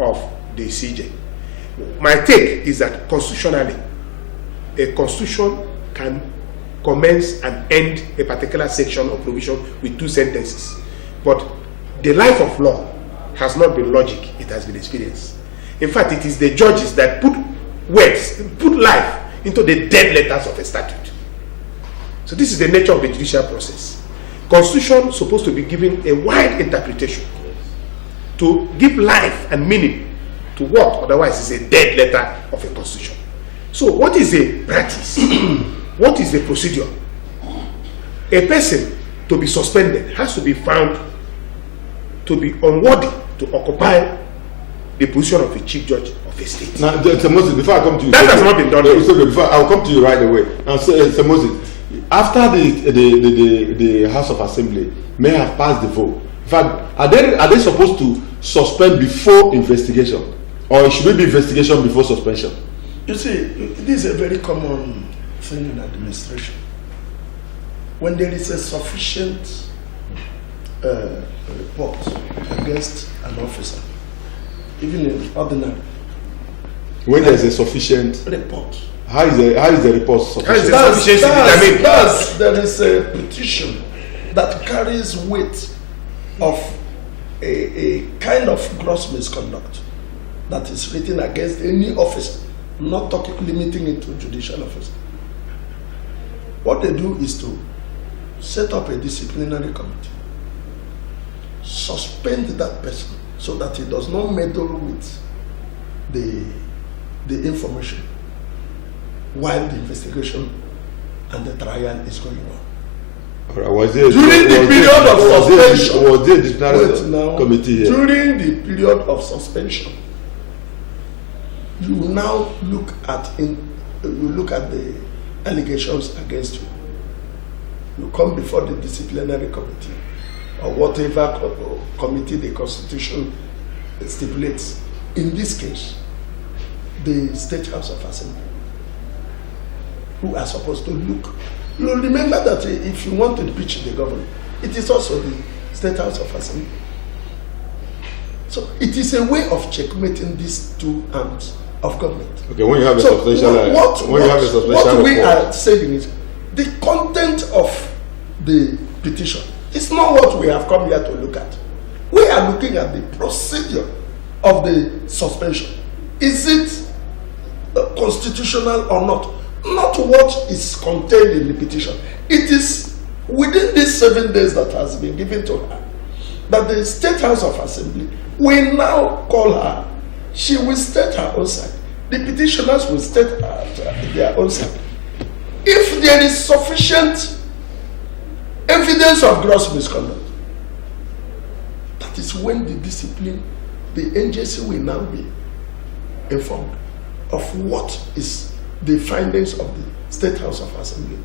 of the CJ. My take is that constitutionally, a constitution can commence and end a particular section or provision with two sentences, but the life of law has not been logic, it has been experience. In fact, it is the judges that put life into the dead letters of a statute. So this is the nature of the judicial process. Constitution is supposed to be given a wide interpretation to give life and meaning to what otherwise is a dead letter of a constitution. So what is the practice? What is the procedure? A person to be suspended has to be found to be unworthy to occupy the position of a chief judge of a state. Now, Moses, before I come to you, that has not been done. Before I'll come to you right away. Now, Moses, after the House of Assembly may have passed the vote, in fact, are they supposed to suspend before investigation, or should it be investigation before suspension? You see, this is a very common thing in administration. When there is a sufficient report against an officer, even in ordinary. When there is a sufficient report. How is the report sufficient? There is a petition that carries weight of a kind of gross misconduct that is written against any officer, not limiting it to judicial officer. What they do is to set up a disciplinary committee, suspend that person so that he does not meddle with the information while the investigation and the trial is going on. Was there during the period of suspension? Was there a disciplinary committee here? During the period of suspension, you will now look at the allegations against you. You come before the disciplinary committee or whatever committee the Constitution stipulates. In this case, the State House of Assembly, who are supposed to look. You will remember that if you want to impeach the government, it is also the State House of Assembly. So it is a way of checkmating these two arms of government. Okay, when you have a substantial, what we are saying is the content of the petition It's not what we have come here to look at. We are looking at the procedure of the suspension. Is it constitutional or not? Not what is contained in the petition. It is within these 7 days that has been given to her that the State House of Assembly will now call her. She will state her own side. The petitioners will state their own side. If there is sufficient evidence of gross misconduct, that is when the agency will now be informed of what is the findings of the State House of Assembly.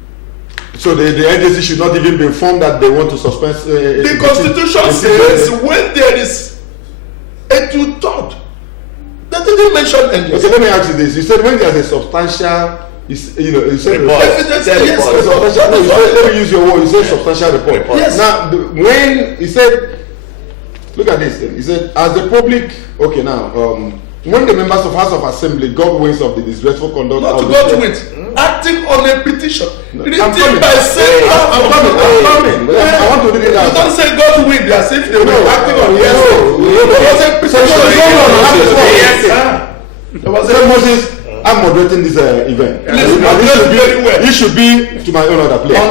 So the agency should not even be informed that they want to suspend. The Constitution says when there is a two-third. They didn't mention agency. Okay, let me ask you this. You said when there is a substantial, you said evidence. Yes, let me use your word. You said substantial report. Yes. Now, when he said, look at this thing. He said, as the public, okay, now, when the members of House of Assembly got winds of the disgraceful conduct not of to got winds, acting on a petition written coming. by State House. I'm coming. I want to read it out. You don't say got wind as if they were acting on There was a Moses, I'm moderating this event. You should be to my own other place.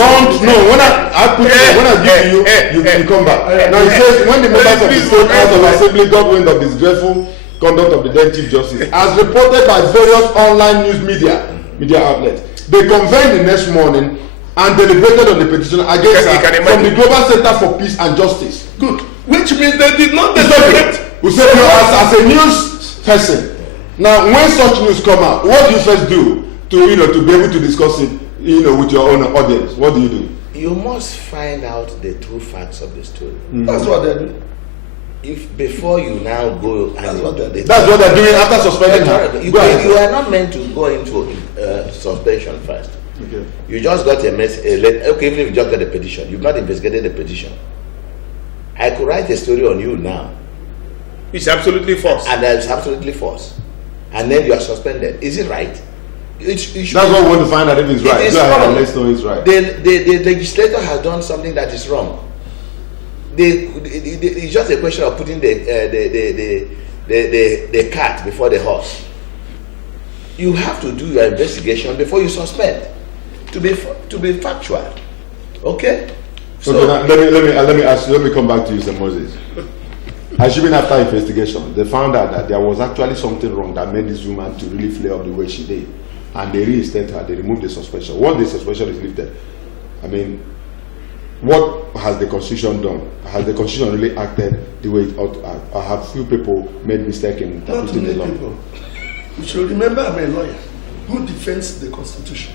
Don't know when I put you, when I give you, you come back. Now he says when the members of the State House of Assembly got wind of this dreadful conduct of the then Chief Justice, as reported by various online news media outlets, they convened the next morning and deliberated on the petition against her from the Global Center for Peace and Justice. Good. Which means they did not deliberate. We said as a news person. Now, when such news come out, what do you first do to be able to discuss it, with your own audience? What do you do? You must find out the true facts of the story. That's what they're doing. If before you now go, that's what they're doing after suspending her. You are not meant to go into suspension first. Okay. You just got a letter. Okay, even if you just got a petition, you've not investigated the petition. I could write a story on you now. It's absolutely false. And it's absolutely false. And then you are suspended. Is it right? That's what we want to find out if it's right. It is wrong. Let's know it's right. The legislator has done something that is wrong. It's just a question of putting the cart before the horse. You have to do your investigation before you suspend. To be factual. Okay? So, okay, now, let me ask you, let me come back to you, Sir Moses. Assuming after investigation, they found out that there was actually something wrong that made this woman to really flare up the way she did. And they reinstated her, they removed the suspension. Once the suspension is lifted, I mean, what has the Constitution done? Has the Constitution really acted the way it ought to act? Or have few people made mistake in interpreting the law? People. You should remember I'm a lawyer who defends the Constitution.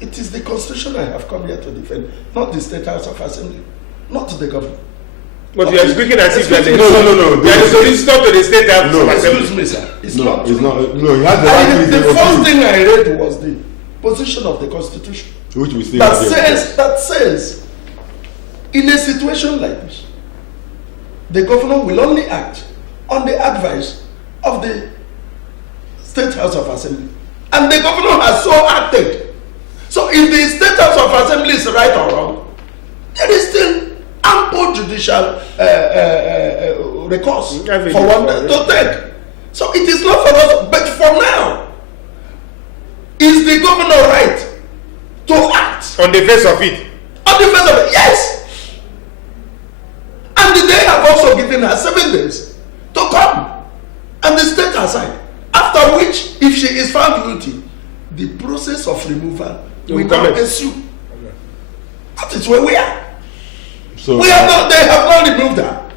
It is the Constitution I have come here to defend, not the State House of Assembly, not the government. But you are speaking as if you are the no. You are the solicitor to the State House of Assembly. Excuse me, sir. It's no, not. It's not. No, you have the right to The first thing I read was the position of the Constitution, which we still that says, in a situation like this, the governor will only act on the advice of the State House of Assembly, and the governor has so acted. So, if the State House of Assembly is right or wrong, there is still ample judicial recourse for one to take. So it is not for us, but for now, is the governor right to act on the face of it? On the face of it, yes. And they have also given her 7 days to come, and the state aside. After which, if she is found guilty, the process of removal will now ensue. That is where we are. So they have not removed her.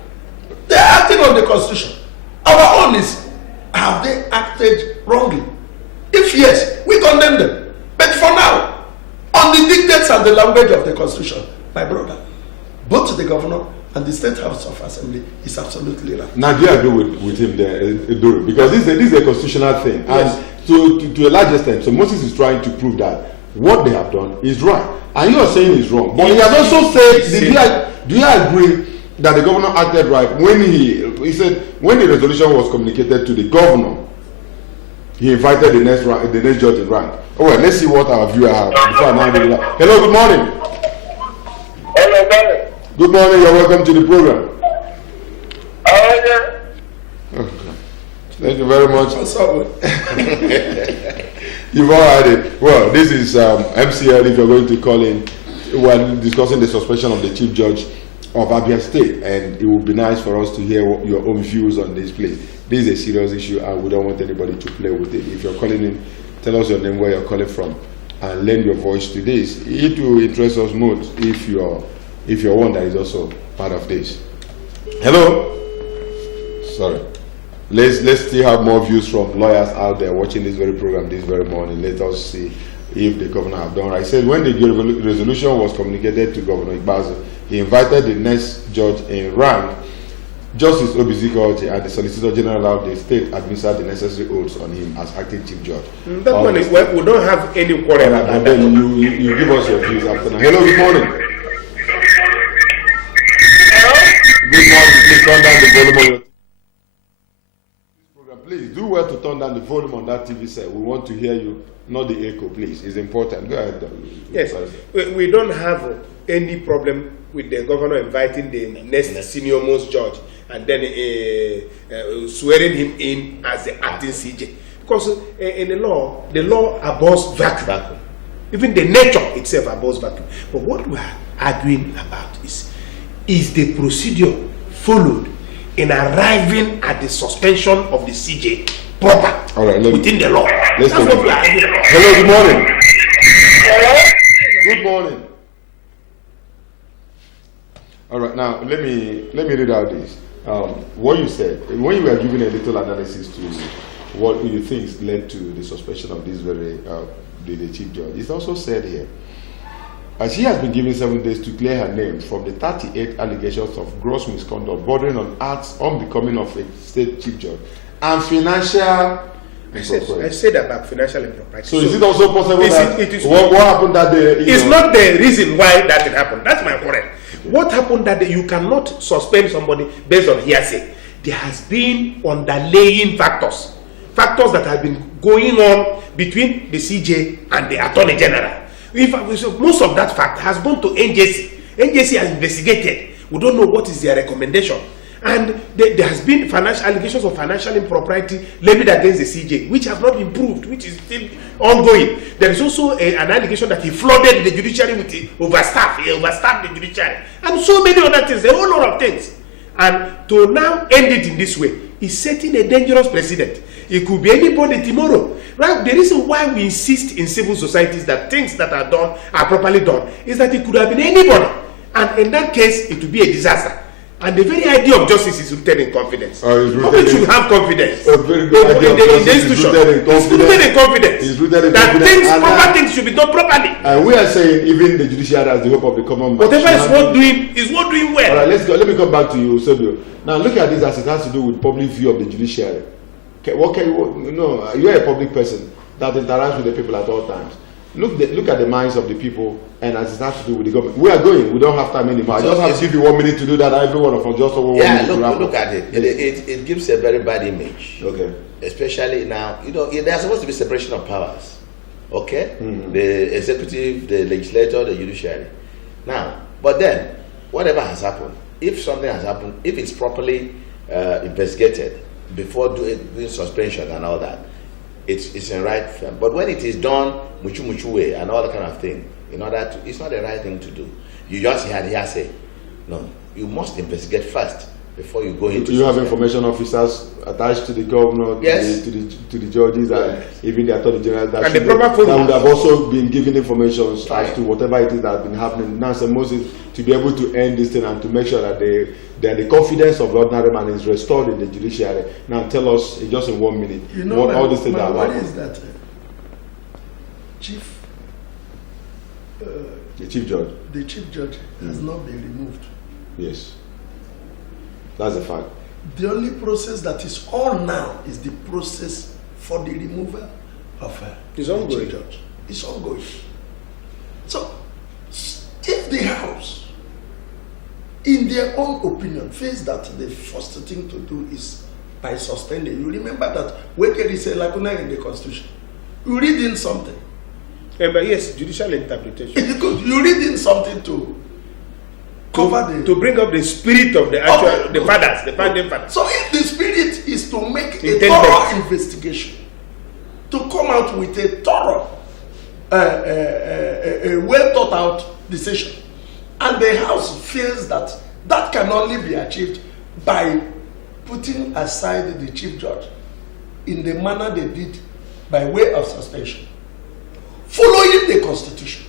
They are acting on the Constitution. Our own is, have they acted wrongly? If yes, we condemn them. But for now, on the dictates and the language of the Constitution, my brother, both the governor and the State House of Assembly is absolutely right. Now, do you agree with him there, Doro? Because this is a constitutional thing. Yes. And to a large extent, so Moses is trying to prove that what they have done is right. And you are saying is wrong. But he has also said, do you agree that the governor acted right when he said, when the resolution was communicated to the governor, he invited the next judge in rank. Oh, well, let's see what our viewer have before I now do that. Hello, good morning. Hello, Barry. Good morning, you're welcome to the program. Thank you very much. You've all had it. Well, this is MCL. If you're going to call in, we're discussing the suspension of the Chief Judge of Abia State, and it would be nice for us to hear your own views on this, please. This is a serious issue, and we don't want anybody to play with it. If you're calling in, tell us your name, where you're calling from, and lend your voice to this. It will interest us most if you're one that is also part of this. Hello. Sorry. Let's still have more views from lawyers out there watching this very program this very morning. Let us see if the governor have done right. He said when the resolution was communicated to Governor Igbazu, he invited the next judge in rank, Justice Obizikoji, and the Solicitor General of the state administered the necessary oaths on him as acting chief judge. That one is well, we don't have any quarrel about and then you give us your views after now. Hello, good morning. Good morning. Please turn down the volume on your program. Please do well to turn down the volume on that TV set. We want to hear you, not the echo, please. It's important. Go ahead. Yes, we don't have any problem with the governor inviting the next senior most judge and then swearing him in as the acting CJ. Because in the law abhors vacuum. Even the nature itself abhors vacuum. But what we are arguing about is the procedure followed in arriving at the suspension of the CJ proper within the law. That's what we are arguing about. Hello, good morning. Hello? Good morning. All right, now let me read out this. What you said, when you were giving a little analysis to what you think led to the suspension of this very the chief judge, it's also said here, as she has been given 7 days to clear her name from the 38 allegations of gross misconduct bordering on acts unbecoming of a state chief judge and financial. I said about financial impropriety. So is it also possible what happened that day? It's not the reason why that it happened. That's my point. What happened that day, you cannot suspend somebody based on hearsay. There has been underlying factors that have been going on between the CJ and the Attorney General. Most of that fact has gone to NJC. NJC has investigated. We don't know what is their recommendation. And there has been financial allegations of financial impropriety levied against the CJ, which have not been proved, which is still ongoing. There is also an allegation that he flooded the judiciary with overstaff. He overstaffed the judiciary, and so many other things, a whole lot of things. And to now end it in this way is setting a dangerous precedent. It could be anybody tomorrow. Right? The reason why we insist in civil societies that things that are done are properly done is that it could have been anybody, and in that case, it would be a disaster. And the very idea of justice is rooted in confidence. Nobody should have confidence. A very good idea of justice is rooted in confidence. It's rooted in confidence. That proper things should be done properly. And we are saying even the judiciary has the hope of the common man. Whatever is worth doing is worth doing well. All right, let's go. Let me come back to you, Sobio. Now look at this as it has to do with public view of the judiciary. You're a public person that interacts with the people at all times. Look at the minds of the people, and as it has to do with the government. We are going. We don't have time anymore. I just have to give you 1 minute to do that. Every one of us just over 1 minute. Yeah, look at it. It gives a very bad image. Okay. Especially now, there's supposed to be separation of powers. Okay? Mm-hmm. The executive, the legislature, the judiciary. Now, but then, whatever has happened, if something has happened, if it's properly investigated before doing suspension and all that, it's in right form. But when it is done muchu way and all that kind of thing, it's not the right thing to do. You just had hearsay. No, you must investigate first before you go into. You have information officers attached to the governor, yes, to the judges, and even the Attorney General that would have also been given information as to whatever it is that has been happening. Now, Moses, to be able to end this thing and to make sure that the confidence of the ordinary man is restored in the judiciary. Now, tell us just in 1 minute what all these things are about. What is that? The chief judge. The chief judge has not been removed. Yes. That's a fact. The only process that is on now is the process for the removal of it's ongoing. Judge. It's ongoing. So, if the House, in their own opinion, feels that the first thing to do is by suspending, you remember that when there is a lacuna in the Constitution, you read in something. But yes, judicial interpretation. You read in something to to bring up the spirit of the actual the fathers, the founding fathers. So if the spirit is to make a thorough investigation, to come out with a thorough, a well thought out decision, and the House feels that that can only be achieved by putting aside the Chief Judge in the manner they did by way of suspension, following the Constitution,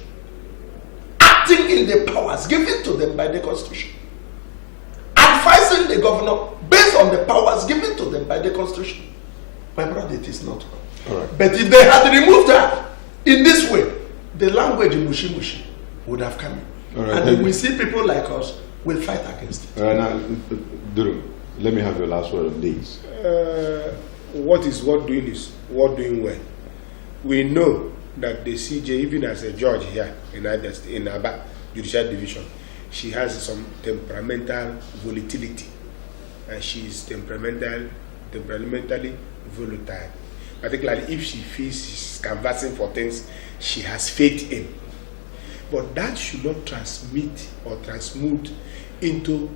acting in the powers given to them by the Constitution, advising the governor based on the powers given to them by the Constitution. My brother, it is not wrong. Right. But if they had removed her in this way, the language mushi mushi would have come in. Right, and then we see people like us will fight against it. Now, Duru, let me have your last word on this. What is worth doing is worth doing well. We know that the CJ, even as a judge here in Abia Judicial Division, she has some temperamental volatility, and she is temperamentally volatile. Particularly if she feels she's canvassing for things she has faith in. But that should not transmit or transmute into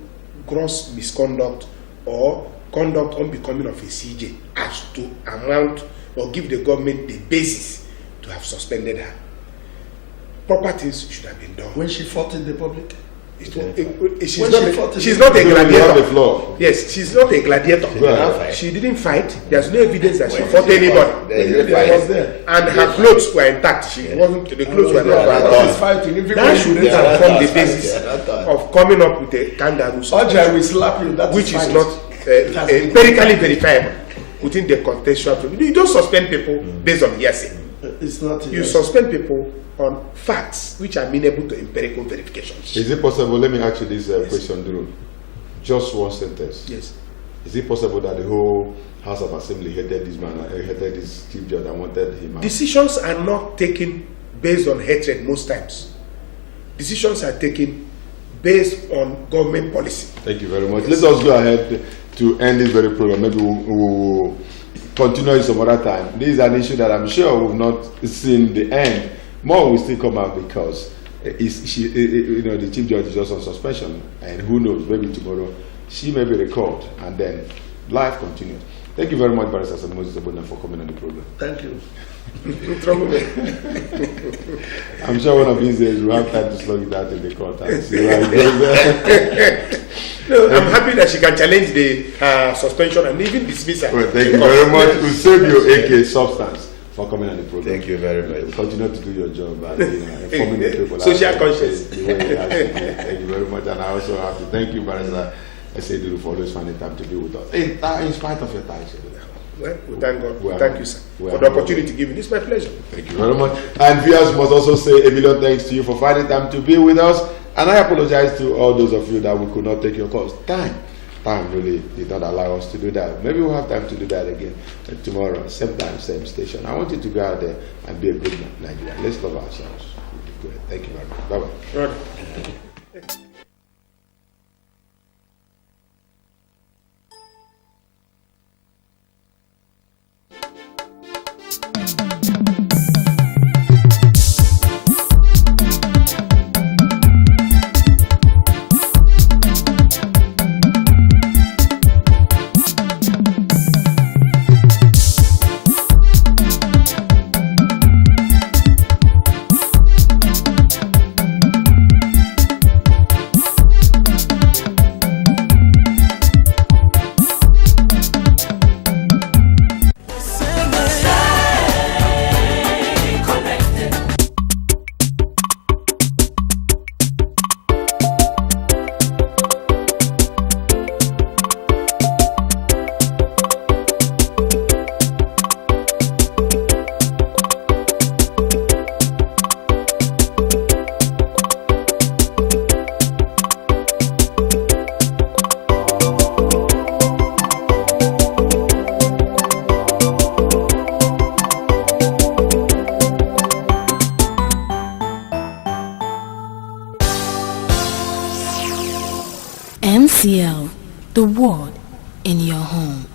gross misconduct or conduct unbecoming of a CJ as to amount or give the government the basis to have suspended her. Proper things should have been done. When she fought in the public? She's not a gladiator. Yes, she's not a gladiator. She didn't fight. There's no evidence that she fought anybody. And her clothes were intact. She wasn't. The clothes were not. That shouldn't have formed the basis of coming up with a kangaroo suit, which is not empirically verifiable within the contextual. You don't suspend people based on hearsay. It's not. You suspend people on facts which are amenable to empirical verifications. Is it possible? Let me ask you this question, Drew. Just one sentence. Yes. Is it possible that the whole House of Assembly hated this man, hated this chief judge, and wanted him out? Decisions are not taken based on hatred most times. Decisions are taken based on government policy. Thank you very much. Let us go ahead to end this very program. Maybe we'll continue it some other time. This is an issue that I'm sure we've not seen the end. More will still come out because the chief judge is just on suspension, and who knows, maybe tomorrow she may be recalled, and then life continues. Thank you very much, Barrister Moses Abuna, for coming on the program. Thank you. I'm sure one of these days we'll have time to slug it out in the court and see how it goes. No, I'm happy that she can challenge the suspension and even dismiss her. Well, thank you very much, Eusebio, aka Substance, for coming on the program. Thank you very much. Continue to do your job and informing the people. Social conscience. Thank you very much, and I also have to thank you, Barrister Eseduru, for always finding time to be with us. In spite of your time. Well, we thank God. Thank you, sir, for the opportunity given. It's my pleasure. Thank you very much. And viewers must also say a million thanks to you for finding time to be with us. And I apologize to all those of you that we could not take your calls. Time really did not allow us to do that. Maybe we'll have time to do that again tomorrow, same time, same station. I want you to go out there and be a good Nigerian. Let's love ourselves. Good. Thank you very much. Bye-bye. MCL, the word in your home.